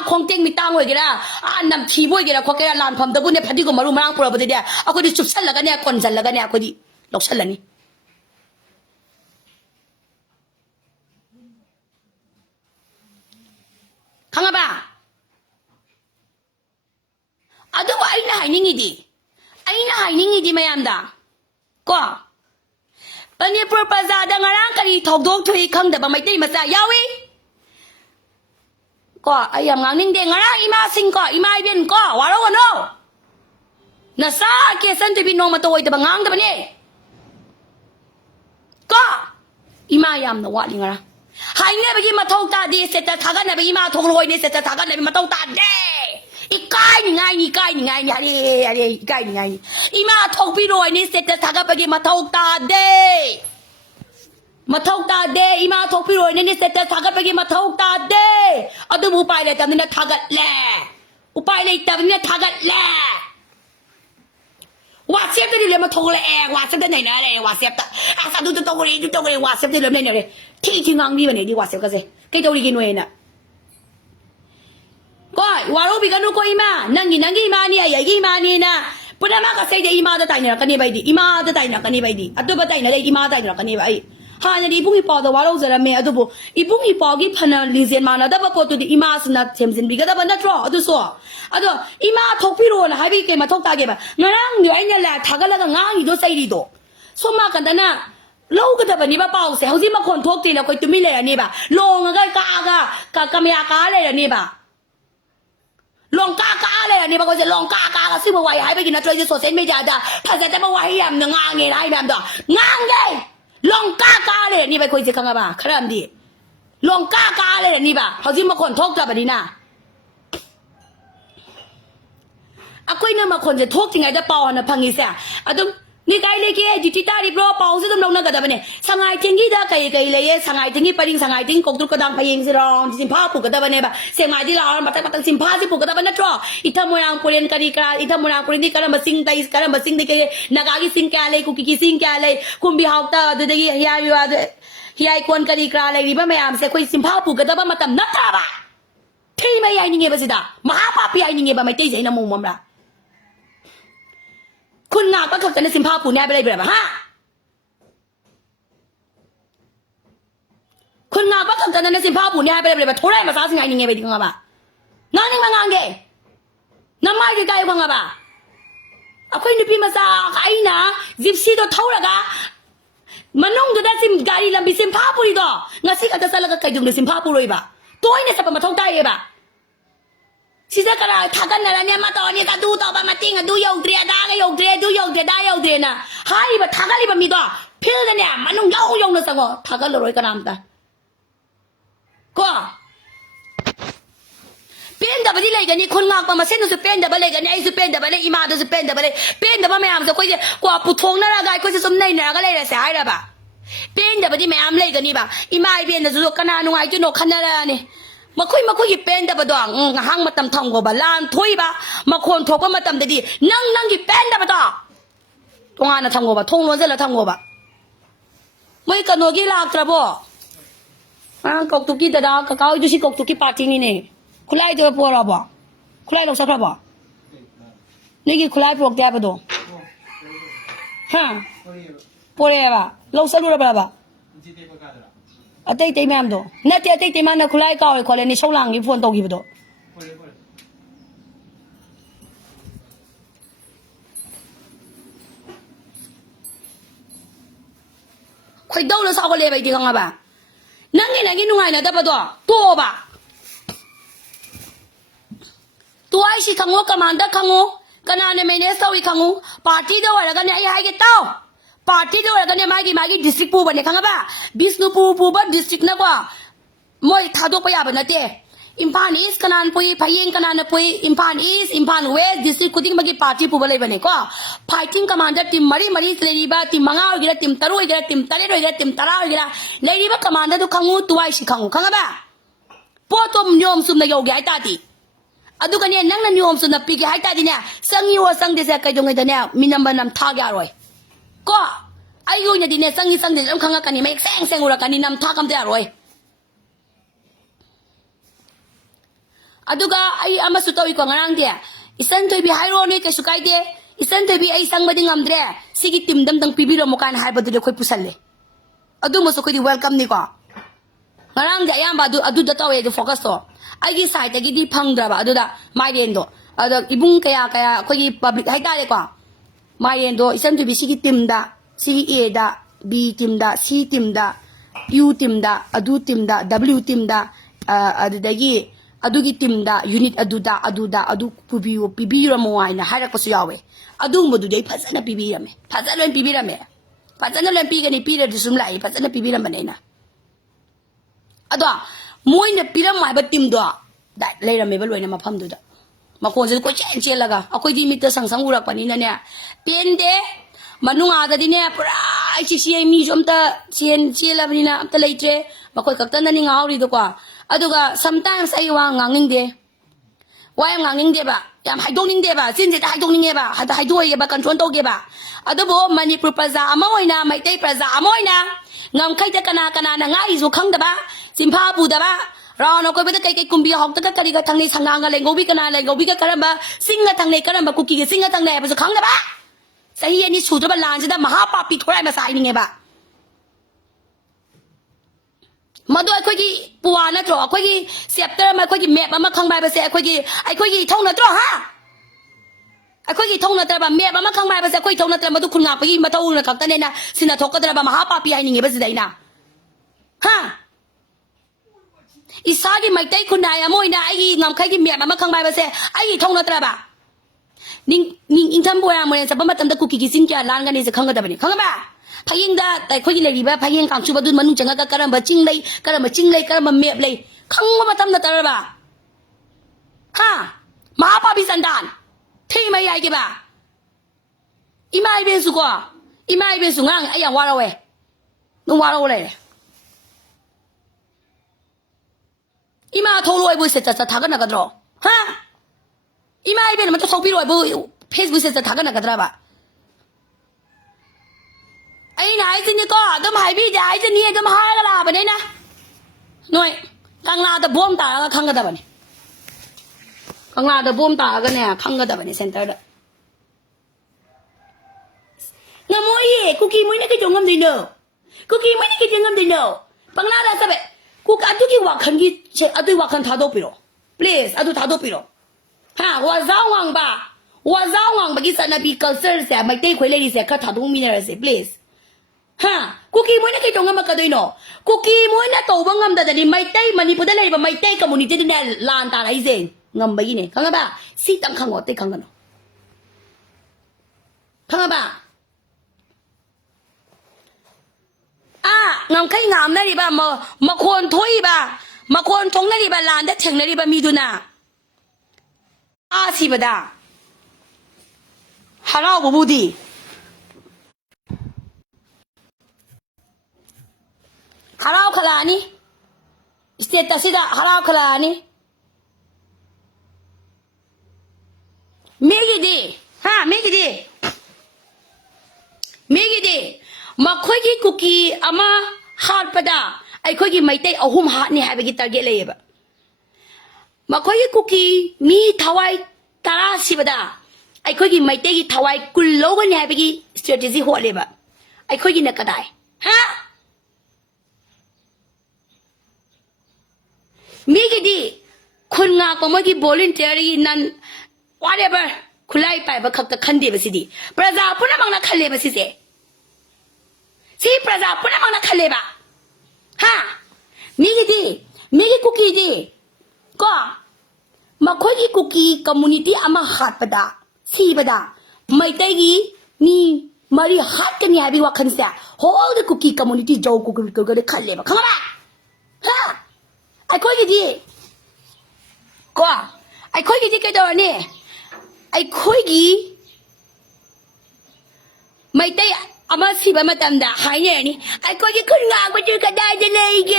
khong teng mi tang wai gira nam thi bu gira kho ka lan pamda bu ne phadi ko maru malang pura bu di ako di subsal la ka ne kon zal la ka ne ako diลอกฉันละนี่ข้างบ้าอะดูว่าไอ้น่าหายนิ่งดีไอ้น่าหายนิ่งดีไม่ยามด่าก็ตอนนี้พระประสาทงารางกันอีถกดวงทุยข้างแต่บางไม่ได้มาใส่ยาวิก็ไอ้ยังงานนิ่งเด้งารางอีมาสิงก็อีมาเบียนก็ว่าเราโน่น่าซาเกสันจะเป็นน้องมาตัวแต่บางงานแต่บันนี้ก็อีมายามนะวะลิงอะหายเนี่ยไปกินมาทงตาดีเสร็จแต่ทากันเนี่ยไปกินมาทงรวยเนี่ยเสร็จแต่ทากันเนี่ยมาทงตาเด้อีกายนี่ไงนี่กายนี่ไงอะไรอีกายนี่ไงอีมาทงพี่รวยเนี่ยเสร็จแต่ทากันไปกินมาทงตาเด้มาทงตาเด้อีมาทงพี่รวยเนี่ยเสร็จแต่ทากันไปกินมาทงตาเด้เอาดูอุปายเลยแต่เนี่ยทากันแหละอุปายเลยแต่เนี่ยทากันแหละว่าเสียบได้เลยมาโทรเลยว่าเสียบได้ไหนนะเลยว่าเสียบแต่สาธุตัวเลยว่าเสียบได้เลยเนี่ยที่งางนี่วันนี้ดีว่าเสียบก็สิใครตัวดีกินเวน่ะก็ว่ารู้ปีกันรู้ก็อีมานั่งกี่มาเนี่ยใหญ่กี่มาเนี่ยนะปุ่นน้ำมันก็เสียใจอีมาจะตายเนี่ยกันนี่ไปดีอีมาจะตายเนี่ยกันนี่ไปดีอัตโตบัตายเนี่ยเลยอีมาตายเนี่ยกันนี่ไปฮะเนี่ยอีปุ่งอีปอตัวว่าเราจะละเมียอัตโตอีปุ่งอีปอกี่พันลิเซนมานะแต่ว่าพอตัวดีอีมาสนัดเทมซินบิก็แต่ว่านั่นรออัตโตสัวอัตโตอีมาทกพี่รู้นะให้พี่เกมาทกตาเก็บงารังเดี๋ยวไอ้เนี่ยแหละทักกันแล้วก็งางอีโดใส่ดีโดสมมากันแต่น่ะโลกก็แต่แบบนี้บ้าเปล่าเสียเขาที่มาคนทกตีแล้วก็ตุ้มไม่เลยอันนี้บ่ะลงก็กะไม่อยากกะเลยอันนี้บ่ะ ลองกาเลยนี่บางคนจะลองกาซึ่งมาไว้ให้ไปกินนะตัวจะโซเชียลมีเดียได้ถ้าจะมาไว้ยำงางเงี้ยได้แบบนั้นงางไงลองกาเลยนี่ไปคุยจะขังบ้าครับดีลองกาเลยนี่บ้าเขาจะมาคนทกจับแบบนี้นะคุยเนี่ยมาคนจะทกจริงไงจะปอนะพังอีเสียตุ้มนี่ไกลเลยกี่จิตตาดิโปรปองซึ่งตุ้มลงนั่งกันแบบนี้สังไงทิ้งกี่ได้ไกลเลยสังไงทิ้งกี่ไปดิ้งสังไงทิ้งกงตุกกระดังไปยิงสิรองสิมพ้าผูกกันแบบนี้บ้าเสียงไงที่เรามาตั้งสิมพ้าสิผูกกันแบบนั้นจ้ะอิทามวยางปุเรียนกันดีกราอิทามวยางปุเรียนที่กันมาสิงไตกันมาสิงได้กี่นักอากิสิงแกเลยกุกิสิงแกเลยคุณบิฮาวตาดูได้กี่เฮียไอคอนกันดีกราเลยรีบไม่ยามเสียคุยสิมพ้าผูกกันแบบมาตั้งนักกราบที่ไม่ยัยนิ่งเงี้ยบ้าสิดามหาป้าพี่ยัยนิ่งเงี้ยบ้าไม่ตีใจน้ำมุมมั้งละคุณงาก็จะในสิมพ้าผูกเนี่ยไปเลยแบบฮะคุณงาก็จะในสิมพ้าผูกเนี่ยไปเลยแบบทุเรศมาซาสิงไงนิ่งเงี้ยไปดีกว่าบ้างานนี่มางานเกย์น้ำไม่ได้ใจกว่าบ้าคุยนึกพี่มาซาใครนะจิบซีตัวเท่าไหร่กันมันนุ่งตัวได้สิมการีลำบิสิมพ้าผูกตัวงั้นสิก็จะสลักกันจุ่มในสิมพ้าผูกเลยบ้าตัวนี้สับมาท่องได้ยังบ้าสิจะกระไรถ้ากันนั่นเนี่ยมาตอนนี้ก็ดูต่อไปมาจริงก็ดูยงเตรียได้ก็ยงเตรียดูยงเตรียได้ยงเตรียนะหายแบบถ้ากันรีบมีตัวเพื่อนเนี่ยมันนุ่งยงเลยสังก็ถ้ากันเลยก็น้ำตาก็เป็นดับที่เลยกันนี่คนงากมาเส้นดูสิเป็นดับเลยกันนี่ไอ้สิเป็นดับเลยอีมาดูสิเป็นดับเลยเป็นดับไม่เอาสักคนกว่าผู้ทงนั่นละกันก็จะสมในนั่นก็เลยเสียหายแล้วบ้าเป็นดับที่ไม่เอาเลยกันนี่บ้าอีมาไอ้เป็นแต่สุดกันนุ่งไอ้จุนกขันนั่นละนี่มาคุยเป็นแต่ประดองห้างมาตำทองกว่าลานถ้วยบ้ามาคนทบก็มาตำแต่ดีนั่งกี่เป็นแต่ประดองตรงงานน่ะทำกว่าทงล้วนเสร็จแล้วทำกว่าไม่กันโนกี่ลากระบอกกอกตุกี้แต่ดาวก็อยู่ที่กอกตุกี้ปาร์ตี้นี่เนี่ยคุณไล่ตัวพวกเราบ่คุณไล่เราสักครับบ่นี่กี่คุณไล่พวกแกประดองฮะพวกเราบ่เราสักรู้อะไรบ่အတိတ်တိမ်မှန်တော့နဲ့တဲ့အတိတ်တိမ်မှန်နဲ့ခလိုက်ကောက်ရခေါ်လဲနေရှုံးလာငီဖုန်တော့ကြီးဘတော့ခွိတော့လို့စောက်လေးပဲဒီကောင်ကပါနန်းငင်နေနုငိုင်းနေတဲ့ဘတော့တော့ပါตัวไอ้ชิคังโง่กำมันดักคังโง่กันนั่นเนี่ยไม่เนี่ยสวีคังโง่ปาร์ตี้ด้วยแล้วกันเนี่ยไอ้ไอ้กี่เต้าปาร์ตี้ด้วยกันเนี่ยมากี่ดิสตริกปูบันเนี่ยข้างบ้าบิสนูปูบันดิสตริกนะกว่ามวยท้าตัวไปอาบันนั่นเต้อิมพานอีสกันนั่นปุยพยิงกันนั่นปุยอิมพานอีสอิมพานเวสดิสตริกคุดิ้งมากี่ปาร์ตี้ปูบันเลยบันเนี่ยก็ไฟติ้งกำมันดักทีมมารีสเลยดีบ้าทีมมังเอาอีกแล้วทีมตารุอีกแล้วทีมตาเล่อีกแล้วทีมตาราอีกแล้วเลยดีบ้ากำมันดักตัวคังโง่ตัวไอ้ชิคังโง่ข้างบ้าพอตัวมันยอมสุ่มในโยกไอ้ตาตีอะดูกันเนี่ยนั่งนั่นยอมสุ่มนับปีกไอ้ตาตีเนี่ยสังยูสังเดชใครตรงไอ้ตัวเนี่ยมีนัมเบอร์นำท่าแก่รวยก็อายุเนี่ยดีเนี่ยสังเดชต้องขังกันนี่ไม่แซงอุระกันนี่นำท่าคำเดียวรวยอะดูกันไอ้อามาสุดตัวอีกกว่างานเดียอิสันตัวบีไฮโร่เนี่ยก็สุกายเดียอิสันตัวบีไอ้สังมาดิ้งอัมเดียสิกิติมดำปีบีเราโมกันหายไปดูเลยคุยพุสันเลยอะดูมาสุกดีเวลคัมนี่ก็งานเดียยังบ้าอะดูดัตเอาไว้ดูโฟกัสตัวไอ้กี่สายแต่กี่ดีพังดราบอะดูด่าไม่เรียนตัวอะดูอีบุ้งแกคุยพับลิกให้ได้เลยกว่าไม่เรียนตัวอิสันตัวบีสิกิติมด่าC A ดา B ทีมดา C ทีมดา U ทีมดาอดูทีมดา W ทีมดาಅದು ದಗಿ ಅದುಗಿ ತಿಮ್ದ unit ಅದು ಪಿಬಿರ ಮೊಯನ ಹಾರಕಸು ಯಾವೆ ಅದು ಮದುದೈ ಫಜನ ಪಿಬಿರಮೆ ಫಜನ ಪಿಬಿರಮೆ ಫಜನ len ಪಿಗನಿ ಪಿರದು ಸುಮ್ಲೈ ಫಜನ ಪಿಬಿರಮನೆನಾ ಅದು moina piram mai ba timdo da leirame ba loina mafam du da makon je ko chen chen laga akoi di mit sang sang urak pani na ne pende manunga da di ne pura chi chi mi jomta chen chen la bani na amta leitre makoi kakta na ni ngauri do kwa aduga sometimes ai wa nganging de wa nganging de ba yam haidong de ba sin je da haidong de ba ha haidoi ge ba control to ge ba adubo Manipur praza ama oina maitai praza ama oina ngam khai ta kana kana na ngai zu khang da ba simpa pu da ba ra no ko beta kai kumbi hok ta ka ri ga thang ni sangang ga lengobi kana lengobi ka karamba singa thang ne karamba kuki ge singa thang ne ba zu khang da ba sahi ani su da ba lan ji da maha papi thorai ma sai ni nge ba madu akhoi gi puwa na tro akhoi gi chapter ma akhoi gi map ama khang bai ba se akhoi gi thong na tro ha akhoi gi thong na tra ba map ama khang bai ba se akhoi thong na tra madu khun nga pa gi ma thau na khak ta ne na sina thok ka tra ba maha papi ai ni nge ba si dai na ha อีสากิไม่ได้คุณนายมวยนะไอ้งำใครกิเมียมาข้างใบมาเสไอ้ทงนัตระบะนิ่งทำบัวมวยสับมาตั้งแต่คุกกี้สินแก่ล้านกันนี่จะข้างกันแบบนี้ข้างกันบ้าพยิงได้แต่คนที่เลยแบบพยิงกังชูบดุนมันนุ่งจังก็กระมับจิงเลยกระมับจิงเลยกระมับเมียบเลยข้างมาตั้งนัตระบะฮะมาป้าพิสันดานที่ไม่ใหญ่กี่บ้าอีไม่เป็นสุกว่าอีไม่เป็นสุงังไอ้ยังว่าเราเว้นุ่งว่าเราเลยอีมาโทรรวยบุษเสร็จจะทักกันนักดรอฮะอีมาเป็นมันจะส่งพี่รวยบุเพจบุษเสร็จจะทักกันนักดรอบ่ไอ้ไหนจริงก็ต้องหายพี่จะไอ้จะเนี่ยจะมาหายกันละแบบนี้นะหน่วยกลางลาแต่บวมตาก็ขังกันแต่แบบนี้กลางลาแต่บวมตาก็เนี่ยขังกันแต่แบบนี้เซ็นเตอร์เด้องามวยคุกกี้มวยนี่ก็จงงามดีเนอะคุกกี้มวยนี่ก็จงงามดีเนอะบางลาได้สับกูก็ดูกี่ว่าคันกี่เช่ดูว่าคันท่าดูปีโร่ please ดูท่าดูปีโร่ฮะว่าเจ้าวังบ่กี่สันนับปี culture เสียไม่ได้คุยเลยเสียก็ท่าดูมีอะไรเสีย please ฮะกูกี่มวยนี่ก็จงงามกันด้วยเนาะกูกี่มวยนี่ตัวบังงามแต่เดี๋ยวไม่ได้มันนี่พูดอะไรแบบไม่ได้ community เนี่ยลานตาอะไรเสียงามไปยี่เนี่ยข้างบ้าสิตั้งข้างหัวเตะข้างกันเนาะข้างบ้างามใครงามได้ดิบ้ามาควรถ้วยบ้ามาควรทงได้ดิบ้าลานได้ถึงได้ดิบ้ามีดูนะสิบดาฮาราบูบูดีฮาราขลานี่สเตตัสสิดาฮาราขลานี่เมกิดีฮะเมกิดีมาคุยกี่คุกกี้อามาฮาร์ดปะดาไอ้คุยกี่ไม่ได้เอาหุ่มฮาร์ดนี่ให้ไปกี่ตาเกเลยบ่มาคุยกี่คุกกี้มีทวายตาสิบดาไอ้คุยกี่ไม่ได้กี่ทวายกุลโลกันนี่ให้ไปกี่ strategy หัวเลยบ่ไอ้คุยกี่นักกระไดฮะมีกี่ดีคุณงาก็มากี่ voluntary นั้น whatever คุณไล่ไปบ่ขับตะคันดีบ่สิดีประชาชนมังนักขันเลยบ่สิเสสิประชาชนมังนักขันเลยบ่ฮะมีกี่คุกกี้ดีก็มาคุยกี่คุกกี้ community อามาฮัดปะดาสีปะดาไม่ได้กี่นี่มารีฮัดกันนี่ให้บิว่าคันเสีย whole the cookie community โจกุกก็ได้ขันเลยบ่ข้างบ้าฮะไอ้คุยกี่ดีก็ไอ้คุยกี่ดีก็โดนนี่ไอ้คุยกี่ไม่ได้อามาสิบมาตั้งด่าหายเนี่ยนี่ไอ้คุยกี่ขึ้นงานไปเจอกันได้จะเลยแก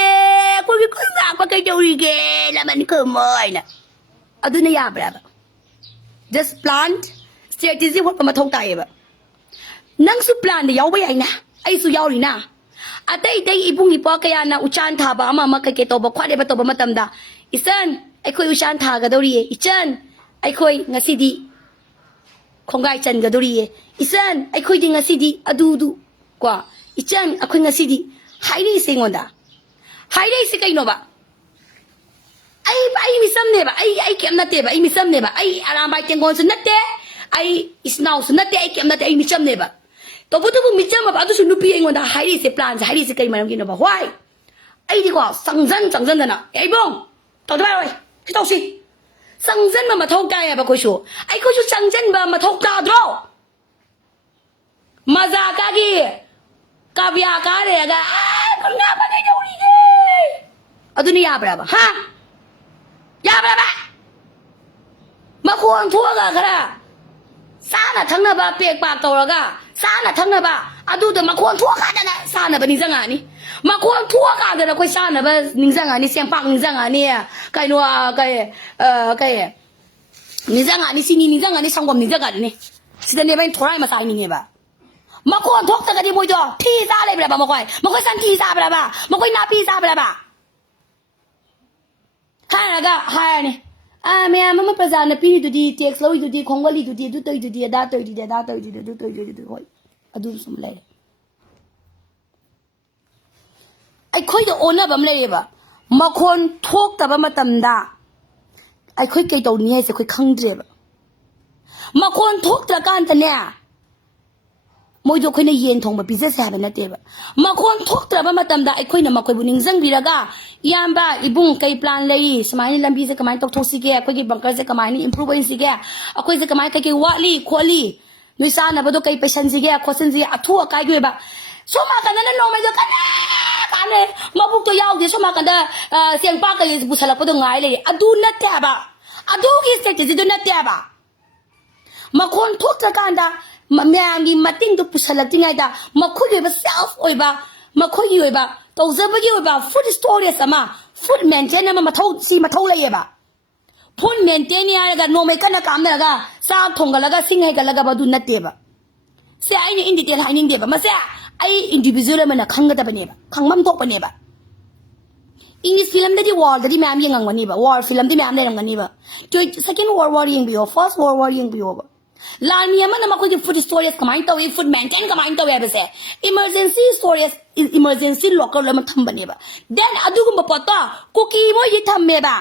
คุยกี่ขึ้นงานไปกันเจอแกแล้วมันก็ไม่นะเอาดูนี่ยาบละ just plant strategy ว่ามาทงตายแบบนั่งสุ plan เดี๋ยวไปไอ้นะไอ้สุยาวเลยนะอาแต่ไอ้อีบุ้งอีปอกยานะอุจานท่าบ้ามาใกล้ๆตัวบ่ควาเดี๋ยวตัวบ่มาตั้งด่าอีสันไอ้คุยอุจานท่ากันดูดิอีจันไอ้คุยงั้นสิดีคงไงจันก็ดูดีอีสันไอ้คุยดีงั้นสิดีอดูกว่าอีจันไอ้คุยงั้นสิดีหายได้สิงวันดาหายได้สิกันโนบะไอ้มิซัมเนี่ยบะไอ้เก็บนัดเตะบะไอ้มิซัมเนี่ยบะไอ้อารามไปเจงกอนสุนัดเตะไอ้อิสนาวสุนัดเตะไอ้เก็บนัดเตะไอ้มิซัมเนี่ยบะตัวบุตรบุมิซัมบะอาตุสุนุปีเองวันดาหายได้สิพลานหายได้สิกันมันกินโนบะ why ไอ้ดีกว่าสังเดนนะไอ้บ้องต่อไปเลยที่ต้องสิสังเดนมาทอกได้อะบะคุยชัวไอ้คุยชัวสังเดนมาทอกได้ดรอมาจากกี่กาบยาการเลยอะคุณน้าไปได้ดูดีเลยเอาตัวนี้ยาบะฮะยาบะมาควงทั่วกันค่ะสานะทั้งนั้นบะเปียกปากตัวละก็สานะทั้งนั้นบะอะดูแต่มาควงทั่วกันนะสานะบะนี่จังไงนี่มาควงทั่วกันนะคุยสานะบะนี่จังไงนี่เสียงปากนี่จังไงนี่ใครนัวใครนี่จังไงนี่สินี่จังไงนี่ช่างความนี่จังไงนี่สิเดี๋ยวนี้เป็นทรายมาสายนี่บะมาควงทั่วกันที่มวยจ่อที่ซาเลยบะมาคุยสันที่ซาบะมาคุยนาปีซาบะข้าก็หายนี่แม่มันประจานปีนี่ดูดีเท็กซ์เราดูดีของวลีดูดีดูตัวดูดีด่าตัวดูดีด่าตัวดูดีดูตัวดูดีโอ้ยดูสมเลยไอ้คุยกับโอนน่ะแบบเลยบ่มาคนทุกแต่ว่ามาตำด่าไอ้คุยเกี่ยวกับนี้ไอ้คุยขังเจ็บมาคนทุกแต่การแต่เนี่ย มวยดูคนในเย็นทงแบบพิเศษแสบนั่นเองมาคนทุกตระบันมาตำได้ไอ้คนน่ะมาคนบุญจังบีระกายามบ่าอีบุ้งไก่ปลาเลยสมัยนี้ลำบีจะกระไม้ตกทุกสิแกคนกี่บังเกอร์จะกระไม้นี่ improve ไปสิแกไอ้คนจะกระไม้ไก่กี่วะลี่ควอลี่นุ้ยซานะบ่ดูไก่ไปชันสิแกควอชันสิอัทั่วไก่ด้วยแบบชอบมากันนั่นน้องไม่ดูกันนะกันเลยมาพวกตัวยาวเดี๋ยวชอบมากันได้เสียงป้าก็ยังบุษลักก็ต้องง่ายเลยอะดูนัดแทบอะดูกี่สเต็กจะดูนัดแทบมาคนทุกตระการได้มาแม่มีมาติ้งตัวผู้ชายติ้งไงด่ามาคุยกับเซลฟ์โอ้ยบ้ามาคุยอยู่บ้าตัวเจ้าไม่อยู่บ้าฟู้ดสตอรี่สมาฟู้ดแมนเทนเนี่ยมาเท่าซีมาเท่าเลยบ้าฟู้ดแมนเทนเนี่ยอะไรกันโนไม่กันนะกำเนี่ยกันซาทงกันแล้วก็สิ่งให้กันแล้วก็บาดูนัดเดียบ้าเสียไอ้เนี่ยอินดิเดียนไอ้เนี่ยเดียบ้ามาเสียไอ้อินดิวิชวลมันนะขังกันแต่ปนเนี่ยบ้าขังมั่มทกปนเนี่ยบ้าอิงลิชฟิล์มได้ที่วอลได้ที่แม่ยังงังวันนี้บ้าวอลฟิล์มที่แม่ได้งังวันนี้บ้าจุด second world war ยังบิโอ first world war ยังบิโอบ้าลานมีมันมาคุยกับ food stories ก็ไม่ตัวอี food maintain ก็ไม่ตัวแบบเสีย emergency stories emergency local เลยมันทำแบบนี้บ้า then อะดูกุมปะต่อคุกกี้มั้ยยี่ทำเมบ้า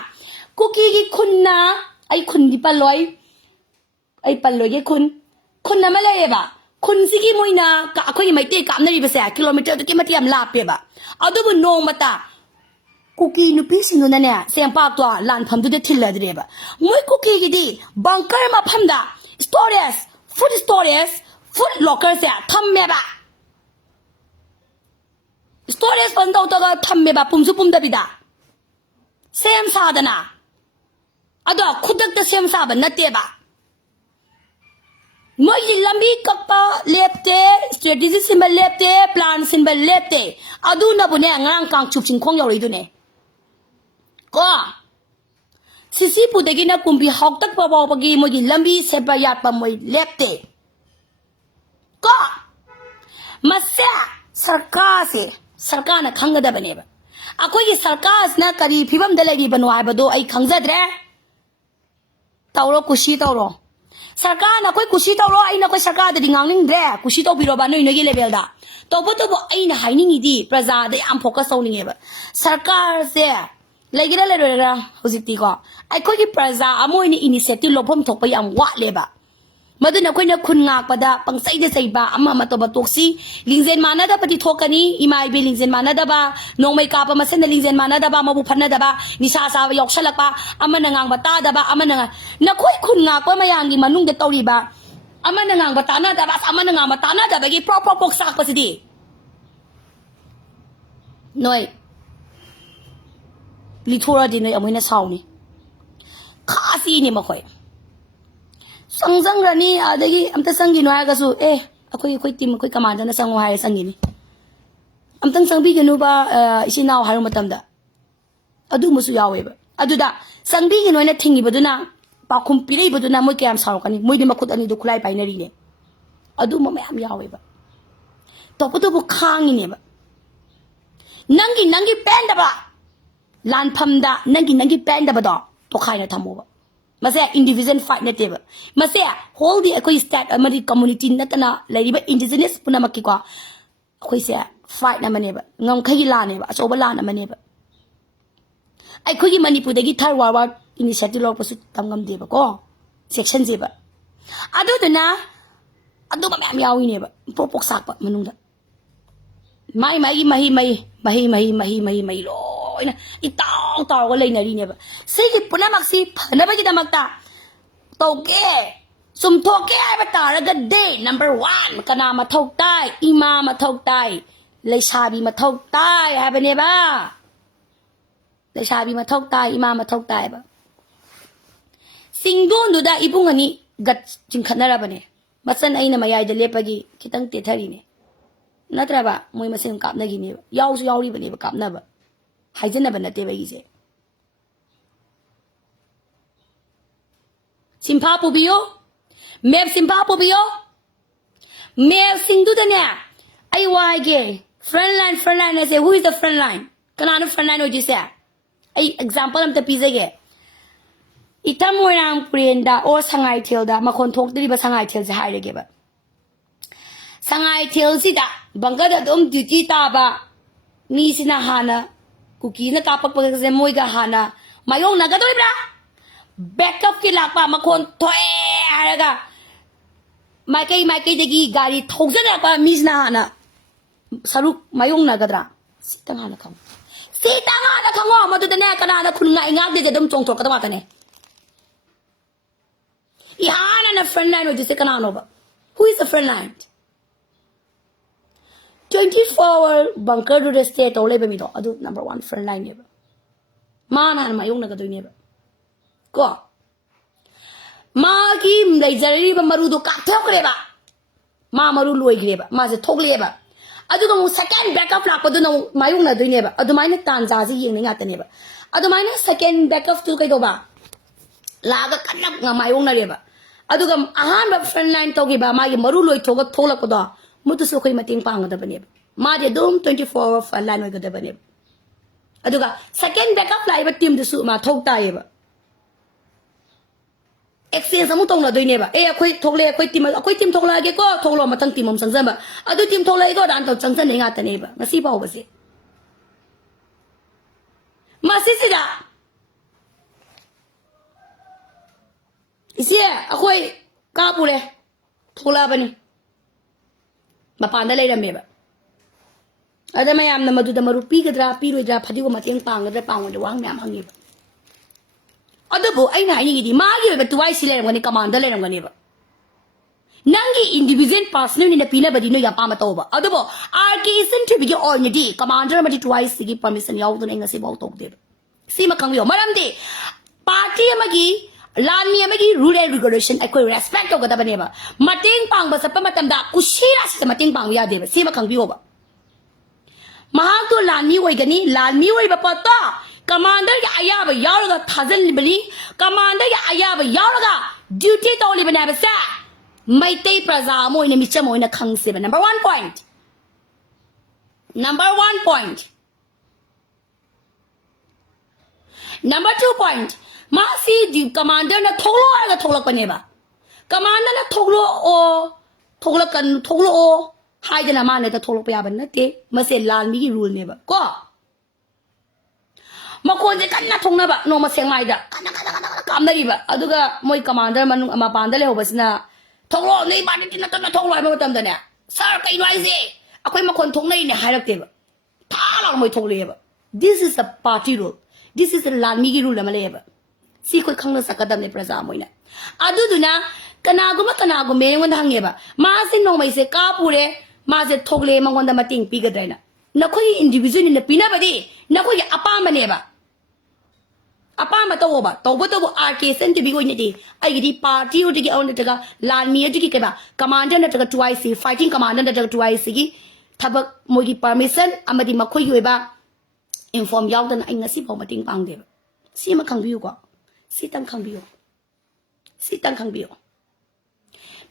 คุกกี้กี่คุณนะไอ้คุณที่ปลอยไอ้ปลอยกี่คุณน่ะไม่เลยบ้าคุณสิกี่มั้ยนะก็คุยไม่ตีกับนั่นแบบเสียกิโลเมตรตัวกี่มาเทียมลาบบ้าอะดูบุญน้องมาตาคุกกี้นุพิสิโนนั่นเนี่ยเสียงปากตัวลานพัมดูเด็ดที่เลยเดี๋ยวบ้ามั้ยคุกกี้กี่ดีบังเกอร์มาพัมด้าstories food lockers ya thamme ba stories bandau to ga thamme ba pumsu pum da bida sem sa dana ado khudak da sem sa ba natte ba moi lambi kappa lepte strategy symbol lepte plan symbol lepte adu na bu ne ngang kang chup chin khong yaw ri du ne ko sisi pudagi na kumbi hok tak pa pagi mo gi lambi se ba yat pa moi lepte ko masya sarkar na khanga da bane ba akoi gi sarkar na kari phibam da lagi banwa ba do ai khangja dre tawro kushi tawro sarkar na koi kushi tawro ai na koi sarkar da dingang ning dre kushi taw biro ba noi gi level da to bo ai na haining idi praja da am focus taw ning ba sarkar se lagi da le ra hojikti ko ai koi gi praja amoi ni initiative lobhom thok pa yam wa le ba maduna koi na khun ngakpada pangsai de sai ba amma ma to ba toksi lingzen mana da pati thokani imai be lingzen mana da ba nongmai ka pa masen na lingzen mana da ba mabu phanna da ba nisa sa yok shalak pa amma na ngang ba ta da ba amma na koi khun ngak pa mayang gi manung de tori ba amma na ngang ba ta na da ba amma na ngang ba ta na da ba gi proper pok sak pa sidi noi li thora di noi amoi na saw ni khasi ni ma khoi sangjang rani adagi amta sangi no aga su akoi team akoi commander na sango hai sangi ni amtang sangbi genu ba isinaw haru matam da adu musu yawe ba adu da sangbi genu na thingi baduna pa khum pirei baduna moi kyam saw kani moi di makut ani du khulai painari ne adu ma mayam yawe ba to bu khangi ne ba nangi pen da ba lan pham da nangi pen da ba do to khai na thamo ba mase individual fight na table mase whole the akoi stat amari community natana laiba indigenous punamakki ko akoi se fight na mane ba ngam khagi la ne ba aso ba la na mane ba ai khogi manipur dagi thar war initiative lok pasu tangam de ba ko section je ba adu duna adu ba mam yawi ne ba popok sak ba manung da mai lo ina itang taw ko lay na rin ba sige punamak si na ba kita magta toke sumtoke ay bataraga day number 1 kana mathok tai ima mathok tai leisabi mathok tai haba ne ba leisabi mathok tai ima mathok tai ba singdon du da ibung ani gat jingkhanara ba ne masan ai na mayai da lepagi kitang tethari ne natra ba moi masen kap na gi ne yaw su yaw ri ba ne ba kap na ba haijana ba natte ba gi je simpa pu biyo map simpa pu biyo map singdu da ne ai wa ge front line say who is the front line kana no front line ho ji sa ai example am ta pizza ge itam moirang prenda or sangai thilda makon thok dri ba sangai thil je hai re ge ba sangai thil si da banga da dom duty ta ba ni sina hana kuki na kapak pag sa moi ga hana mayong na gadoi bra backup ki lakpa makon Thoi araga Maikai degi gari thousand apa misna hana saruk mayung nagadra sitanga na kango madu dane kana na khul ngai ngak de dum chong chok kadwa tane ihana na friend line with this kana no ba who is the friend line 24-hour bunker to the state ole be mi do adu number 1 friend line ne ba ma na mayung nagadoi ne ba ko Magi mlai ba maru do ka thok ba ma maru loi gre ba ma se thok le ba adu ko second backup la ko do no mayung na doi ne ba adu mai ne tan ja ji yeng nga ta ne ba adu mai ne second backup tu kai do ba la ga kanap nga mayung na le ba adu ga ahan ba friend line to gi ba ma gi maru loi thok tholak ko do mutu so kai mating pang da ba ne ba ma de dum 24 friend line ga da ba ne adu ga second backup la ba team de su ma thok ta ye ba exchange amu tong la doi ne ba akhoi thokle akhoi team thokla ge ko thoklo matang team om sangjam ba adu team thokla go dan to changsan ne nga ta ne ba ngasi ba ba se ma si si da isi akhoi ka pu le thokla ba ni ma pan da lai ram me ba ada mayam na madu da maru pi gadra pi ro ja phadi ko mateng pang gadra pang de wang myam hangi ba Adabu ay na ini di magi ba tuwai sila ngani commander le ngani ba nangi individual personal ni na pila ba dino ya pa ma to ba adabu RK isn't to be on di commander ma di tuwai sigi permission yaw do ngasi ba to de si ma kang yo maram de party amagi lani amagi rule and regulation ai ko respect to ga da ba ne ba mateng pang ba sa pa matam da kusira sa mateng pang ya de ba si ma kang yo ba mahal to lani wai gani lani wai ba pa to Commander ya ayaba yauraga thazal libali commander ya ayaba yauraga duty to libana ba sa maitai praja mo ina micha mo ina khangse ba number 1 point number 2 point ma si di commander na thoglo ga thoglak bane ba commander na thoglo o thoglo o haidana ma ne ta thoglok pa ya ba na te ma se lan mi gi rule ne ba ko Makon je kanna thongna ba no ma sengmai da kana kam dari ba aduga moi commander manung ama panda le hobasna thonglo nei ba ni na na thonglo ba tam da ne sir kai noi je akoi makon thongnai ne hairak te ba thala moi thongle ba this is a party rule this is a lami gi rule ma le ba si koi khangna sakadam ne praja moi na adu duna kana me ngon hange ba ma si no mai se ka pure ma se thogle mangon da mating pi ga daina na koi individual ni na pina ba di na koi apa ma ne ba apa ma to ba RK sen to be going di ai di party o di on daga lan mi di ke ba commander na daga twice fighting commander na daga twice gi thabak mo gi permission amadi makhoi gi ba inform yaw dan ai ngasi ba mating pang de si ma khang biu ko si tang khang biu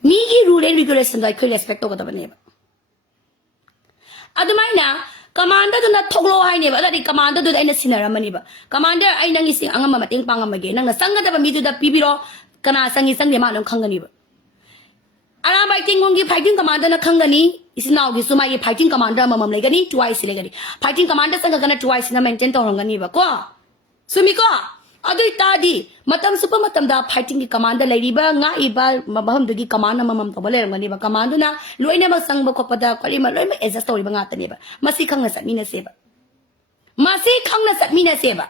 mi gi rule and regulation da ko respect to ga da ne ba adumai na Commander do na thoglo hai ne ba da commander do ai na sinara mani ba commander ai nang ising angam mating pangam mage nang na sanga da ba mi da pibiro kana sangi sang ne ma long khangani ba ara fighting ngi fighting commander na khangani isinaw gi sumai gi fighting commander mamam le gani twice le gani fighting commander sanga kana twice na maintain to rongani ba ko sumi ko adui ta di matam super matam da fighting gi commander le riba nga iba mabam du gi commander mamam to ba le rongani ba commander na loine ma sang ba ko pada kali ma loi ma adjust to riba nga ta ne ba masi khangna sat mi na se ba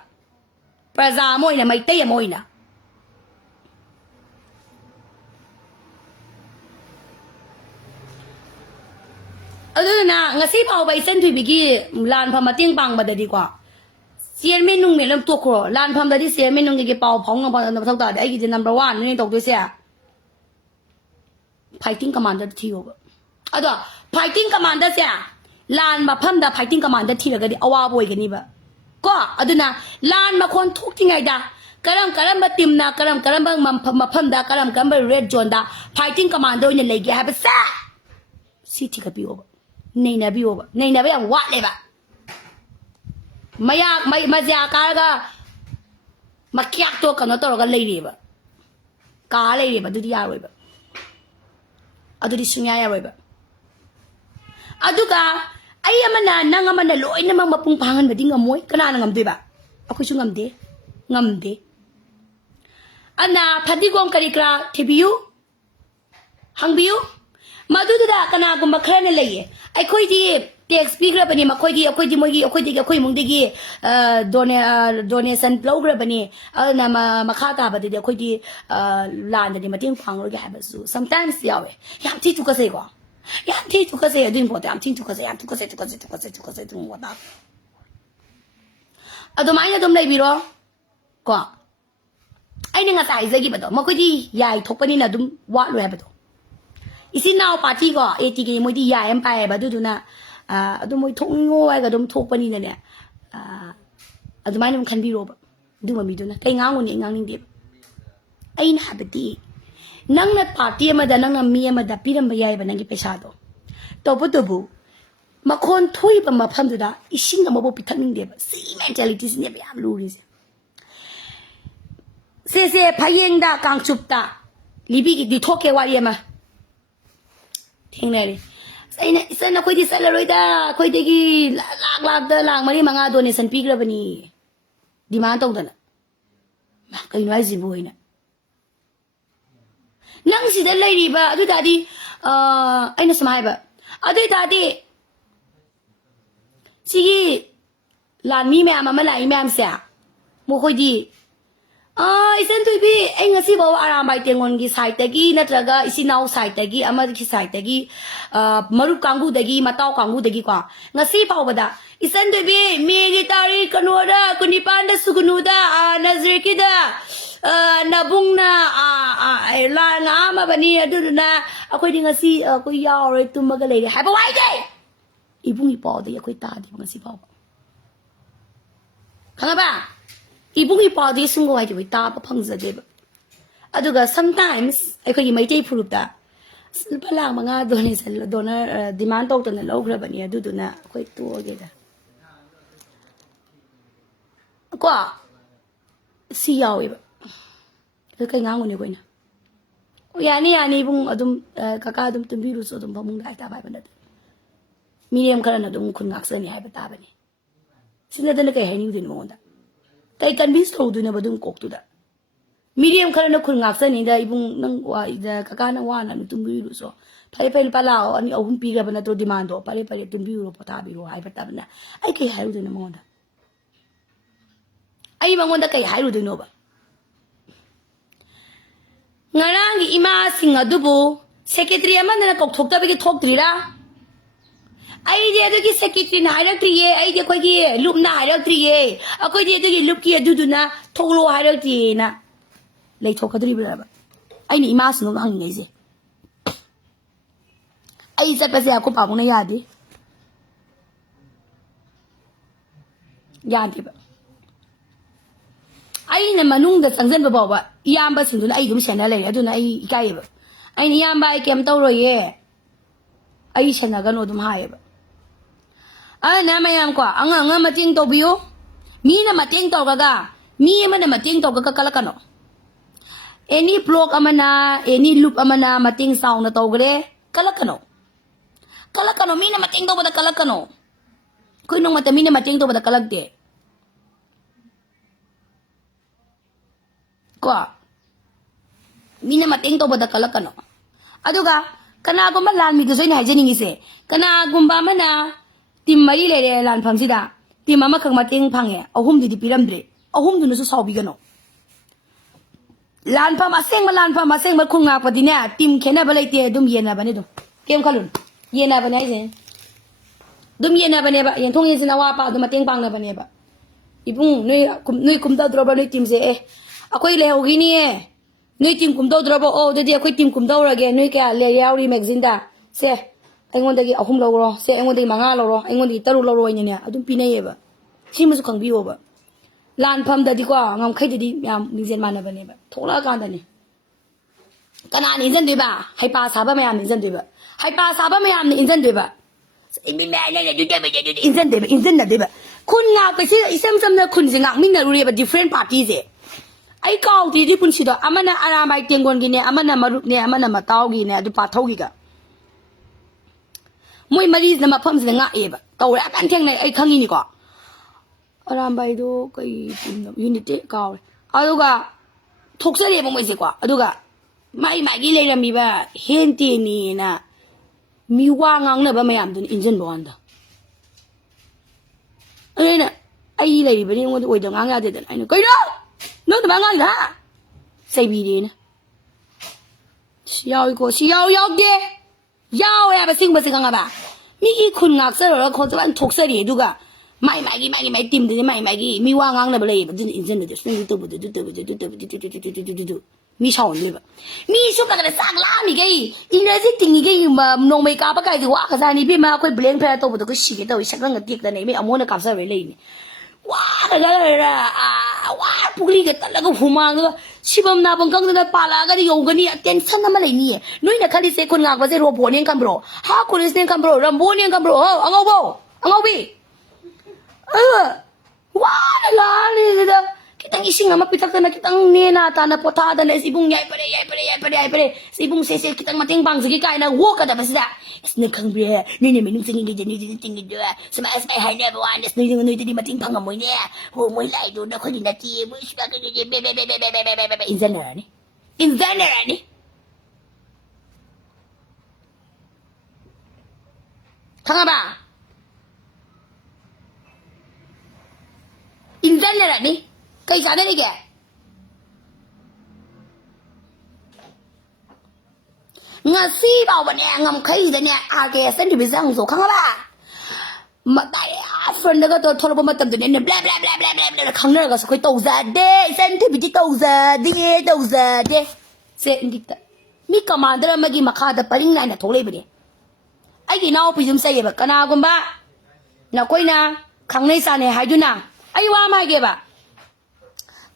praja moi na mai tai moi na aduna ngasi pau bai sen thui bigi lan pha mating pang ba da di kwa chairman nung me lam to ko lan pham da di chairman nung ge pau phong ba na thau ta ai gi number 1 ni tok tu se fighting commander thi ho ba ado fighting commander se lan ma pham da fighting commander thi ga di awa boy ga ni ba ko aduna lan ma kon thuk ti ngai da karam ba team na karam ba ma pham da karam ba red zone da fighting commander ni le ge ha ba sa si thi ga bi ho ba nei na ba wa le ba maya maja ka ga makyak to kana to ga lei ba ka lei ba du di ya roi ba adu di singya ya roi ba adu ka ai amana nang amana loi na mang mapung pangan ba di ngamoy kana na ngamde ba ako su ngamde ana phadi gom kari kra thibiu Hangbiu Maduda Kanagum Bakrana lay. Eikhoigi text speaker Bani Makoigi, Eikhoigi Mogi, Eikhoigi, Mundigi, donation blogger Bani, Alnama Makata, but the Eikhoigi land the Matin Pang Gabasu. Sometimes Yawe, Yamti took a sego. Yamti took a say, I didn't put Yamti took a say, to say, to what up. Adomina don't lay biro. Go. I think I say, give it. Mokodi, Yai, Topanina, do what we have. Is it now party go? 80 Modi Yaiphare, but do not. I don't know. I don't talk any there. I don't mind can be over. Do me do not. Paying out on young dip. I inhabit it. Nang na party a madana me a madapiram by Yaivanagi Pesado. Topotobu. Macon Thoi by Mapamda is sing a mobile becoming dip. See mentalities never have lures. Say, Payeng da Kang Chupta. Libby the talk a wayama. Tingleri. Sana ko di salary da, ko di lag lang mari mga donation pigra bani. Di man tong dana. Kayo na si buhay na. Nang si dalay di ba? Ado dadi ay nasamay ba? Ado dadi. Sige lan mi ma'am malay ma'am siya. Mo ko di isan to be ay ngasi bawa aramay tengon gi site gi natraga isinaw site gi ama gi site gi marup kanggu dagi mataw kanggu dagi kwa ngasi bawa bada isan to be military kanora kunipanda sugunuda nazreki da nabung na la nga ama bani adu na akoy di ngasi akoy yaw tumaga lay haba wai day ibung ipaw day akoy ta di ngasi bawa kanga ba Ibungi party sungo I do with tap upon the dib. Aduga sometimes I could make a proof that Silpala Manga donis donor demand out on the low grabania do not quite two together. Qua see how we looking out on your winner. Yani and even Adum Kakadum to Virus or the Pamunga Tabanet. Medium Karanadum Khul Ngakpada Teinagadaba. Sinathan Henry didn't want that. Kay can be slow to never do cook to that. Medium current of Khul Ngakpada even the Kakana one and to be so. Paypal Palao and your own pig na to demand or Paypal to Bureau Potabi or Hypertabana. I can hide in a month. I even want the Kay Hide in over. Ngarang Ima sing a double secretary a man and a cock talk to Rila. I did the secretary in hierarchy, I did quite look na hierarchy, a quite did look here do na, total hierarchy na. Lay talk a dribble. I need mass no hanging easy. I said, Pazia Copamona Yadi Yadib. I in a manung that Sansan Baba, Yambas into the Aidum Channel, I do not gaive. I Yamba came Toro ye. I shanagano high. Namayam qua, Anga Mating Tobio, Mina Mating Togaga, me and Mating Toga Calacano. Any block amana, any loop amana, Mating sound at Ogre, Calacano. Calacano, Mina Mating over the Calacano. Couldn't know what the Mina Mating over the Calacde. Qua Mina Mating over the Calacano. Aduga, Kanaguma land because I hygienic is Kanagumba mana. Tim Mari Lady Land Pamsida, Tim Mama Mating Pange, a whom did the Pirambre, a whom do not so bigano. Land Pama sing Khul Ngakpada Teinagadaba, Tim Kenabalate, Dum Yena Banedo. Came Kalun, Yena Banese. Dum Yena Baneba, Yentong is in a wapa, the Mating Panga Baneba. Ibung, no cum da drobber team say, a quail Guinea, no team cum do drobber, oh, the dear quit team cum do again, no care, Larry Maxinda, say. I want to get a home lower, say I want to Mangalo, I want to Tarolo in there. I don't pineva. She must come be over. Land pump the Diqua, I'm Katie, Nizan Manabaneba. Tola Gandani. Canan isn't the bar. I pass Habamayam isn't the bar. I pass Habamayam isn't the bar. Isn't the bar. Couldn't now, but see, some from the Kunzing, mineral, but different parties. I call the Dipunsido, Amana Aramai Tingon, Amana Maruk, Amana Mataugi, the Patogiga. Muy Maris na mapams na nga eba. Kau ra kan theng na ai khangi ni ko. Aram bai do kai unit kau. Aduga thoksare ba moi se ko. Aduga mai gi le ra mi ba hen ti ni na mi wa ngang na ba mayam dun injin bo anda ai na ai le ba ni ngod oi da ngang ya de da ai no kai no no da ngang da sai bi ni na xiao ko xiao yao ge yao ya ba sing ba sing ba mi gi khun ngak sa ro ko ta ban thok sa ri du ga mai gi tim de mai gi mi wa ngang na ba le ba dun injin de su ni to bu du mi sao ni ba mi su ka da sang la mi ge energy ting ni ge ma no mai ka ba kai ji wa ka sa ni bi ma ko bleng pha to bu to ko shi ge to sak nang tik da nei mi amo na ka sa re le ni wa da da wa pugli ge ta la ko huma ga sibam na bang kang da pa la ga di yo ga ni tension na ma le ni noi na khali se kun ngak ba se ro bo nen kam bro ha ko ne sen kam bro ram bo nen kam bro angau bi wa la ni da kitang ising ama pitak na kitang nena ta na potada na sibung Yaiphare sibung se kitang mating bang sige kai na wo ka da basta isne khang bre ni ne min sing ge ni ting ge sama ai hai ne ba ne ni ni ti mating phang moi ne ho moi lai do na khoi na ti mo sta ka ge be in zanera ni khang ba in zanera ni kai sa ne ge ngasi ba ba ne ngam khai da ne a ge san ti bi sang so khang ba ma ta ya friend ga to thol ba ma tam de ne bla khang na ga so khoi tau za de san ti bi ti tau za de se indik ta mi commander ma gi makha da paring na na tholei ba ne ai gi naw pi jum sai ba kana gum ba na koi na khang nei sa ne hai du na ai wa ma ge ba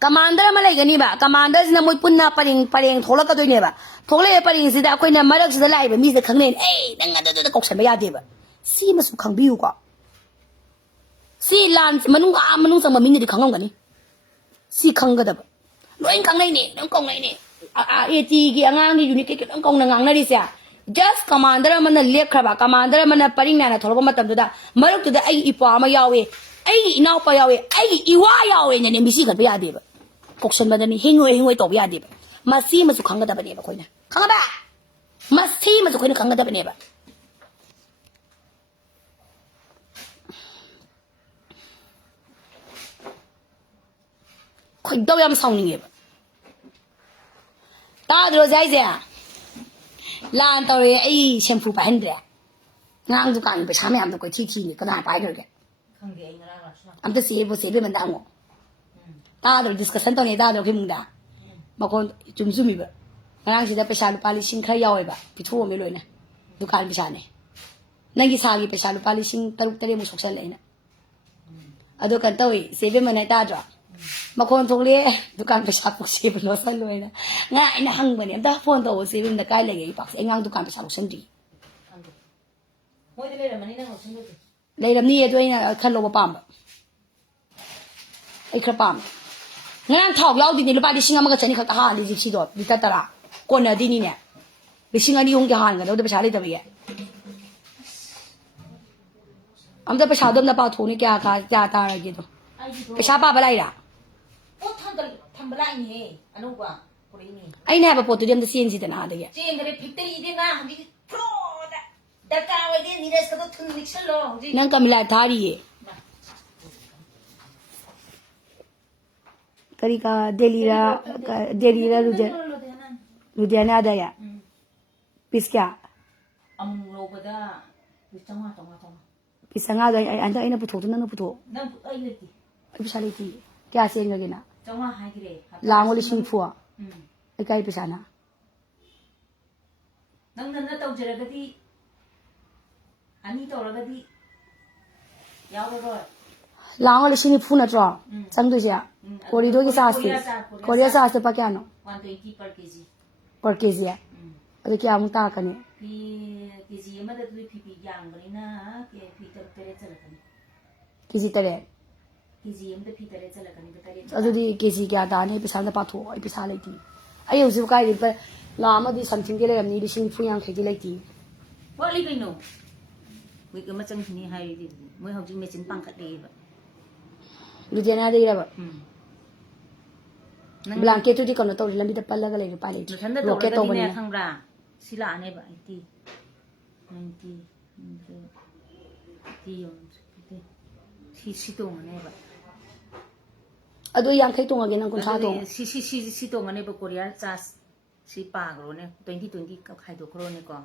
commander ma lai ga ni ba commander na moi pun na paring thola ka doi ne ba thole paring si da koi na marak si da lai ba mi se khang nei ei dang da kok san ba ya de ba si ma su khang biu ko si lan manung sang ma min ni khang ngam ga ni si khang ga da ba loi khang nei ni nang kong nei ni a ti gi angang ni unit ke nang kong na ngang na ri sia just commander ma na lek kha ba commander ma na paring na thola ba ma tam da marak tu da ai ipa ma yawe ai inau pa yawe ai iwa yawe ne ne mi si ga ba ya de ba kok san ba da ni hingoi to ba ya de ba ma si ma su khang ga da ba ne ba koi na khang ba ma si ma su koi na khang ga da ba ne ba khoi do yam saung ni ba ta dro zai zai lan to re ai shampoo pa hen de ngang du kan ba sa me am to koi thi ni ka na pai de khang de ai ngarang la sa am ta si bo se be man da ngo ta dro discussion to ne ta dro ki mung da ma kon chum su mi ba ngarang si da pa sha lu pa li sing khra yaw ai ba pi thu me loi na du kan pa sha ne nang gi sa gi pa sha lu pa li sing taruk tare mu sok san le na ado kan to wi se be man na ta dro ma kon thong le du kan pa sha pu se ba lo san loi na nga ina hang ba ne am ta phone to se be na kai le ge pa se ngang du kan pa sha lo san di moi de le ra mani nang lo san do le ram ni ye do ina khan lo ba pam ba ai khra pam ngang thau yaw di ni lu pa di singa ma ga chani kha ta ha li ji chi do bi ta ta ra ko na di ni ne bi singa ni yong ja han ga do pa sha le da ba ye am ta pa sha do na pa tho ni kya ka ja ta ra gi do pa sha pa ba lai ra o tham ba lai ni anu ba ko ri ni ai na ba po tu dem da sin ji da na da ye chen ga re victory de na hang di pro da ka wa de ni res ka do thun ni chal lo nang kam la tha ri ye kari ka Delhi ra Ludhiana da ya pis kya lo ba da pis nga da ai anda ina putho tu na putho nang ai le ti ai pisa le ti kya se nga gina changwa ha gi re lango li sing phua ai kai pisa na nang na tau jara ga di ani to ra ga di yaw ro lango li sing phu na tro chang du ja corridor की सास थी Korea सास तो क्या no 120 पर KG है अरे क्या मुता कने केजी में तो पी यांग बनी ना के पी तेरे चल कने केजी में तो पी तेरे चल कने तो तेरे अदुदी केजी क्या दाने पिसा ना पाथो आई पिसा लेती आई उसे का रि पर लामा दी समथिंग के ले हमनी लिसिंग फु यांग खेगी लेती वाली कइनो वे के मचंग नि हाई दी मोय हौजी मेचिन पांखत ले बा लुधियाना दे रा बा blanket tu di kono to lambi da palla ga le pa le rocket to bani khangbra sila ane ba 80 90 si to ngane ba adu yang khai to ngage nang kun sa to si to ngane ba korea cha si pa gro ne 2020 ka khai do kro ne ko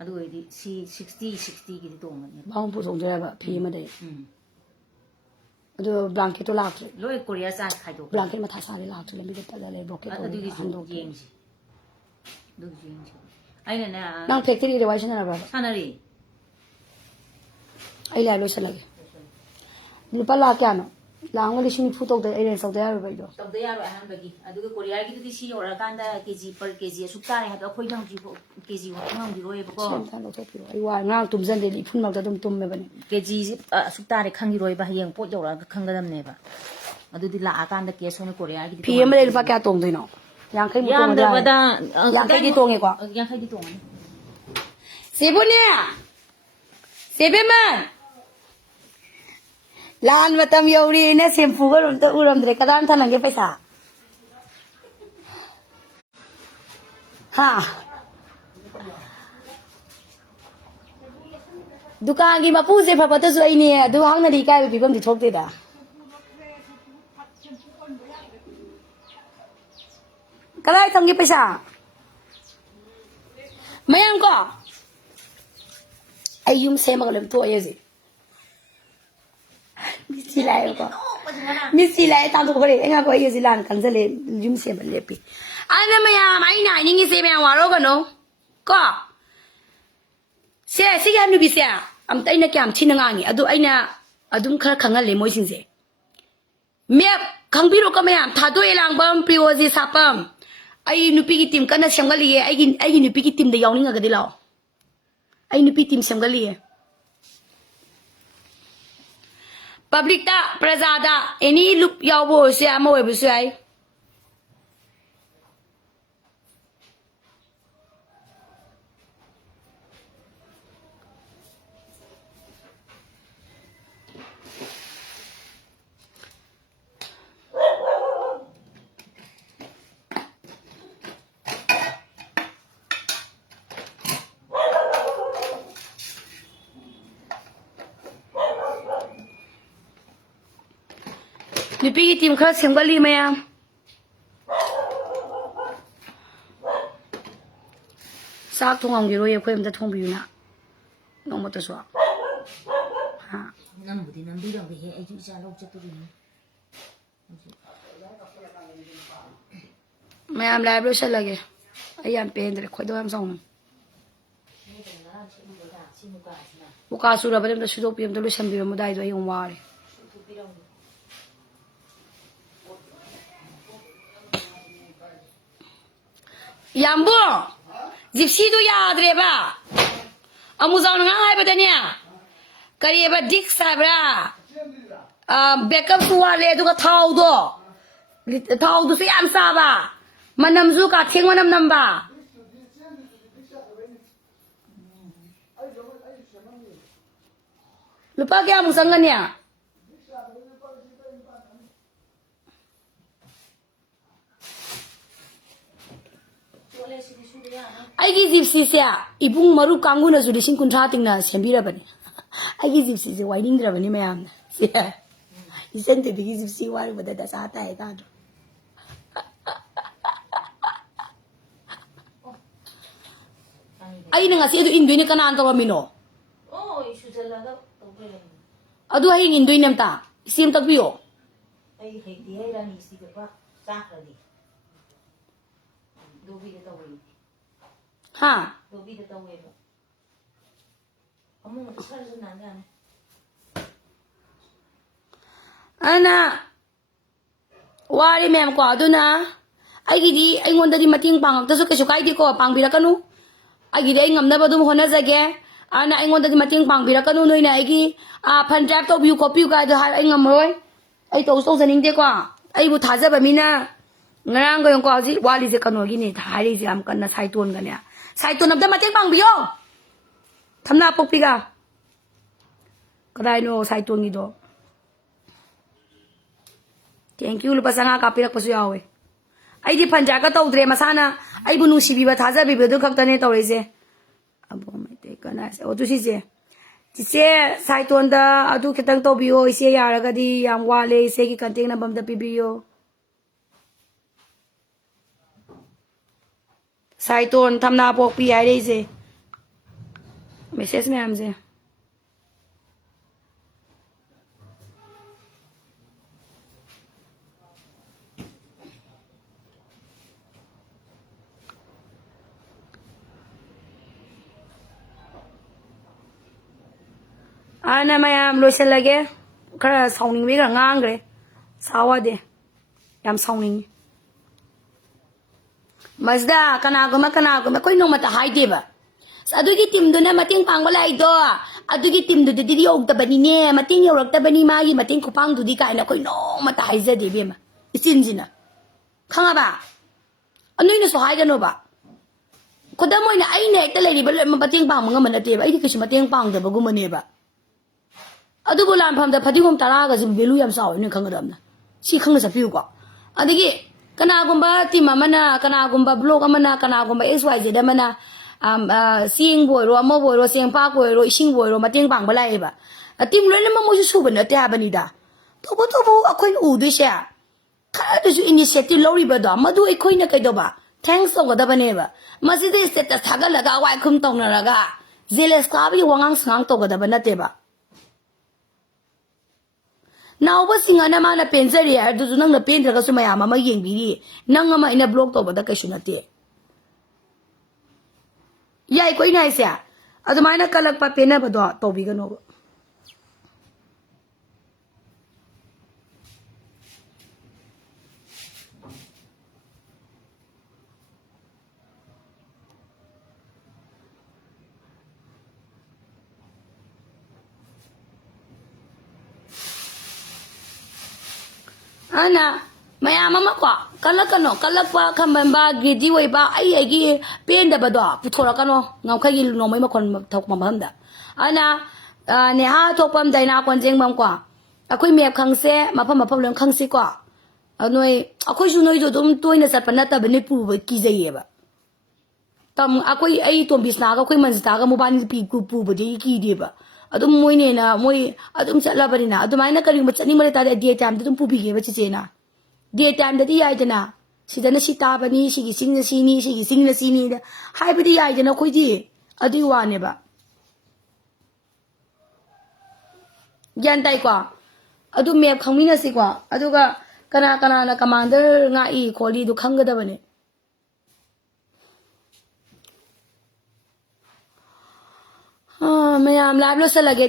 adu di si 60 gi to ngane bang pu song jara ba phi ma de adu blanket to lak loi korea cha khai do blanket ma tha sa le lak lambi da palla le rocket to adu gi hando yeng du yeng aina na nang factory de wai sana ba sanari ai la lo sa lage lupa la kya no lang li shin phu to de ai sau de ya ba do tau de ya ro ahan bagi adu ko korea gi du si ora kan da kg per kg su ta ne ha da khoi nang ji ko kg wa ngang di roi ba ko sen tan lo to pi ai wa ngang tum jan de li phun ma da tum me ba ni kg su ta ne khang gi roi ba yeng pot yo ra khang ga dam ne ba adu di la akan da ke so ne korea gi pi em le lupa kya tong de no yang khai mu yam tong da da ba da yang khai di tong e ko yang khai di tong sebu ne sebe man lan matam yori ne sempu ga rum to uram dre kadam thalang ge paisa ha dukan gi mapu je pha ta su ai ne du hang na di kai bi bam di thok de da kadai thang ge paisa mayam ko ai yum se ma lem to ye ji misi lai ko misi lai ta to ko re nga ko ye ji lan kan se le yum se ba le pi ana mayam ai na ni ngi se mayam wa ro ko no ko se si ga nu bi se am tai na kyam chin nga ngi adu ai na adum khara khangal le moi sing se me khang bi ro ko mayam tha do e lang bam priyo ji sapam ai nu pi gi tim kana semgali ye ai gi nu pi gi tim de yaw ni nga ga de lao ai nu pi tim semgali ye public ta praja da any loop yaw bo se ama we bu se ai nupi gi tim khara semgali mayam sak thongam gi ro ye khoi am da thong bi na nong ma ta so ha nam bu di nam bi dong ge he ai ju cha lo cha tu ni mayam lai bro sha lage ai am pen de khoi do am song buka su ra ba dem da su do pi am da lo sam bi mo dai do ai um wa re Yambo, gypsy do ya adreba. Amuzon nga hai badanya. Kariba dik sabra. Backup suwa le du ka thau do. Thau du se am sa ba. Manam zu ka thing manam nam ba. Lupa kya musang niya. ai gi gypsy se ibung maru kangu na judi sing kuntra ting na sembira bani ai gi gypsy se waining dra bani mayam na se isen te gi gypsy war bada da sa ta ai ta ai na ngasi du indui ni kana an to mino oh isu jala da to be adu ai indui nam ta sim tak biyo ai he di ai ra ni si ba cha ra di do bi de to we ha do bi de to we ba amu sa ju na ga ana wari mem ko aduna ai gi di ai ngon da di mating pang ta su ke su kai di ko pang bi ra kanu ai gi dai ngam na ba dum hona jage ana ai ngon da di mating pang bi ra kanu noi na ai gi fan drive to view copy ga da ai ngam roi ai to so janing de ko ai bu tha ja ba mi na ngarang go ko ji wali je kanu gi ni thai ri ji am kan na sai ton ga ne sai ton ab da mating pang bi yo thamna pok pi ga kadai no sai ton gi do thank you lupa sanga kapirak pasu yawe ꯑꯩꯗꯤ ꯄꯟꯖꯥꯒ ꯇꯧꯗ꯭ꯔꯦ ꯃꯁꯥꯅ ꯑꯩꯕꯨ ꯅꯨꯡꯁꯤꯕꯤꯕ ꯊꯥꯖꯕꯤꯕꯗꯨ ꯈꯛꯇꯅꯦ ꯇꯧꯔꯤꯁꯦ ꯑꯕꯣ ꯃꯩꯇꯩ ꯀꯅꯥꯁꯦ ꯑꯣ ꯆꯤꯆꯦ ꯆꯤꯆꯦ ꯁꯥꯏꯇꯣꯟꯗ ꯑꯗꯨ ꯈꯤꯇꯪ ꯇꯧꯕꯤꯌꯣ ꯏꯆꯦ ꯌꯥꯔꯒꯗꯤ ꯌꯥꯝ ꯋꯥꯠꯂꯦ ꯏꯆꯦꯒꯤ ꯀꯟꯇꯦꯛ ꯅꯝꯕꯔ ꯑꯝꯇ ꯄꯤꯕꯤꯌꯣ ꯁꯥꯏꯇꯣꯟ ꯊꯝꯅꯥ ꯄꯣꯛꯄꯤ ꯍꯥꯏꯔꯛꯏꯁꯦ ꯃꯦꯁꯦꯖ ꯃꯌꯥꯝꯁꯦ ꯑꯅ ꯃꯌꯥꯝ ꯂꯣꯏꯁꯤꯜꯂꯒꯦ ꯈꯔ ꯁꯥꯎꯅꯤꯡꯕꯩ ꯈꯔ ꯉꯥꯡꯈ꯭ꯔꯦ ꯁꯥꯋꯥꯗꯦ ꯌꯥꯝ ꯁꯥꯎꯅꯤꯡꯉꯤ ꯃꯁꯤꯗ ꯀꯅꯥꯒꯨꯝꯕ ꯑꯩꯈꯣꯏ ꯅꯣꯡꯃꯇ ꯍꯥꯏꯗꯦꯕ ꯑꯗꯨꯒꯤ ꯇꯤꯝꯗꯨꯅ ꯃꯇꯦꯡ ꯄꯥꯡꯕ ꯂꯥꯛꯏꯗꯣ ꯑꯗꯨꯒꯤ ꯇꯤꯝꯗꯨꯗꯤ ꯌꯧꯗꯕꯅꯤꯅꯦ ꯃꯇꯦꯡ ꯌꯧꯔꯛꯇꯕꯅꯤ ꯃꯥꯒꯤ ꯃꯇꯦꯡ ꯈꯨꯄꯥꯡꯗꯨꯗꯤ ꯀꯥꯏꯅ ꯑꯩꯈꯣꯏ ꯅꯣꯡꯃꯇ ꯍꯥꯏꯖꯗꯦ ꯏꯕꯦꯝꯃ ꯏꯆꯤꯟꯁꯤꯅ ꯈꯪꯉꯕ ꯅꯣꯏꯅꯁꯨ ꯍꯥꯏꯒꯅꯣꯕ ꯈꯨꯗꯝ ꯑꯣꯏꯅ ꯑꯩꯅ ꯍꯦꯛꯇ ꯂꯩꯔꯤꯕ ꯂꯣꯏꯅꯃꯛ ꯃꯇꯦꯡ ꯄꯥꯡꯕ ꯉꯝꯕ ꯅꯠꯇꯦꯕ ꯑꯩꯗꯤ ꯀꯩꯁꯨ ꯃꯇꯦꯡ ꯄꯥꯡꯗꯕꯒꯨꯝꯕꯅꯦꯕ ꯑꯗꯨꯕꯨ ꯂꯥꯟꯐꯝꯗ ꯐꯗꯤꯒꯣꯝ 10ꯒꯁꯤ ꯚꯦꯂꯨ ꯌꯥꯝ ꯆꯥꯎꯋꯦ ꯅꯣꯏ ꯈꯪꯒꯗꯕꯅ ꯁꯤ ꯈꯪꯅ ꯆꯠꯄꯤꯌꯨꯀꯣ ꯑꯗꯒꯤ ꯀꯅꯥꯒꯨꯝꯕ ꯇꯤꯝ ꯑꯃꯅ ꯀꯅꯥꯒꯨꯝꯕ ꯕ꯭ꯂꯣꯛ ꯑꯃꯅꯀꯅꯥꯒꯨꯝꯕ XYZ ꯑꯃꯅ ꯆꯦꯡꯕꯨ ꯑꯣꯏꯔꯣ ꯑꯃꯕꯨ ꯑꯣꯏꯔꯣ ꯆꯦꯡꯄꯥꯛꯄꯨ ꯑꯣꯏꯔꯣ ꯏꯁꯤꯡꯕꯨ ꯑꯣꯏꯔꯣ ꯃꯇꯦꯡ ꯄꯥꯡꯕ ꯂꯥꯛꯑꯦꯕ ꯇꯤꯝ ꯂꯣꯏꯅꯃꯛ ꯃꯣꯏꯁꯨ ꯁꯨꯕ ꯅꯠꯇꯦ ꯍꯥꯏꯕꯅꯤꯗ ꯇꯧꯕꯇꯕꯨ ꯑꯩꯈꯣꯏꯅ ꯎꯗꯣꯏꯁꯦ ꯈꯔꯗꯁꯨ ꯏꯅꯤꯁꯤꯌꯦꯇꯤቭ ꯂꯧꯔꯤꯕꯗꯣ ꯃꯗꯨ ꯑꯩꯈꯣꯏꯅ ꯀꯩꯗꯧꯕ ꯊꯦꯡꯛꯁ ꯇꯧꯒꯗꯕꯅꯦꯕ ꯃꯁꯤꯗ ꯁ꯭ꯇꯦꯇꯁ ꯊꯥꯒꯠꯂꯒ ꯑꯋꯥꯏꯈꯨꯝ ꯇꯧꯅꯔꯒ ꯖꯦꯂꯦꯁ ꯀꯥꯕꯒꯤ ꯋꯥꯉꯥꯡ ꯁꯉꯥꯡ ꯇꯧꯒꯗꯕ ꯅꯠꯇꯦꯕ ꯅꯥꯎꯕꯁꯤꯡꯅ ꯃꯥꯅ ꯄꯦꯟꯖꯔꯤ ꯍꯥꯏꯗꯨꯁꯨ ꯅꯪꯅ ꯄꯦꯟꯗ꯭ꯔꯒꯁꯨ ꯃꯌꯥꯝ ꯑꯃ ꯌꯦꯡꯕꯤꯔꯤ ꯅꯪ ꯑꯃ ꯑꯩꯅ ꯕ꯭ꯂꯣꯛ ꯇꯧꯕꯗ ꯀꯩꯁꯨ ꯅꯠꯇꯦ ꯌꯥꯏꯀꯣ ꯑꯩꯅ ꯍꯥꯏꯁꯦ ꯑꯗꯨꯃꯥꯏꯅ ꯀꯜꯂꯛꯄ ꯄꯦꯟꯅꯕꯗꯣ ꯇꯧꯕꯤꯒꯅꯣꯕ ꯑꯅ ꯃꯌꯥꯝ ꯑꯃ ꯀꯣ ꯀꯜꯂꯛꯀꯅꯣ ꯀꯜꯂꯛꯄ ꯈꯝꯕꯟꯕ ꯒ꯭ꯔꯤꯗꯤ ꯑꯣꯏꯕ ꯑꯩꯒꯤ ꯄꯦꯟꯗꯕꯗꯣ ꯄꯨꯊꯣꯔꯛꯀꯅꯣ ꯉꯝꯈꯩꯒꯤ ꯅꯣꯡꯃꯩ ꯃꯈꯣꯟ ꯊꯣꯛꯄ ꯃꯐꯝꯗ ꯑꯅ ꯅꯦꯍꯥ ꯊꯣꯛꯄꯝ ꯗꯥꯏꯅꯥ ꯀꯣꯟꯖꯦꯡꯕꯝ ꯀꯣ ꯑꯩꯈꯣꯏ ꯃꯦꯞ ꯈꯪꯁꯦ ꯃꯐꯝ ꯂꯣꯏ ꯈꯪꯁꯤꯀꯣ ꯅꯣꯏ ꯑꯩꯈꯣꯏꯁꯨ ꯅꯣꯏꯁꯨ ꯑꯗꯨꯝ ꯇꯣꯏꯅ ꯆꯠꯄ ꯅꯠꯇꯕꯅꯤ ꯄꯨꯕ ꯀꯤꯖꯩꯌꯦꯕ ꯑꯩꯈꯣꯏ ꯑꯩ ꯇꯣꯝꯕꯤꯁꯅꯥꯒ ꯑꯩꯈꯣꯏ ꯃꯟꯖꯤꯇꯥꯒ ꯃꯣꯕꯥꯏꯜ ꯄꯨꯕꯗꯤ ꯀꯤꯗꯦꯕ ꯑꯗꯨꯝ ꯃꯣꯏꯅꯦꯅ ꯃꯣꯏ ꯑꯗꯨꯝ ꯆꯠꯂꯕꯅꯤꯅ ꯑꯗꯨꯃꯥꯏꯅ ꯀꯔꯤꯒꯨꯝꯕ ꯆꯠꯅꯤꯡꯕ ꯂꯩꯇꯥꯔꯗꯤ ꯗꯦ ꯇꯥꯏꯝꯗ ꯑꯗꯨꯝ ꯄꯨꯕꯤꯒꯦꯕ ꯆꯤꯆꯦꯅ ꯗꯦ ꯇꯥꯏꯝꯗꯗꯤ ꯌꯥꯏꯗꯅ ꯁꯤꯗꯅ ꯁꯤ ꯇꯥꯕꯅꯤ ꯁꯤꯒꯤ ꯆꯤꯡꯅ ꯁꯤꯅꯤ ꯁꯤꯒꯤ ꯆꯤꯡꯅ ꯁꯤꯅꯤ ꯍꯥꯏꯕꯗꯤ ꯌꯥꯏꯗꯅ ꯑꯩꯈꯣꯏꯗꯤ ꯑꯗꯨꯒꯤ ꯋꯥꯅꯦꯕ ꯒ꯭ꯌꯥꯟ ꯇꯥꯏꯀꯣ ꯑꯗꯨ ꯃꯦꯞ ꯈꯪꯃꯤꯟꯅꯁꯤꯀꯣ ꯑꯗꯨꯒ ꯀꯅꯥꯅ ꯀꯃꯥꯟꯗꯔ ꯉꯥꯛꯏ ꯈꯣꯠꯂꯤꯗꯣ ꯈꯪꯒꯗꯕꯅꯦ ꯃꯌꯥꯝ ꯂꯥꯏꯚ ꯂꯣꯏꯁꯤꯜꯂꯒꯦ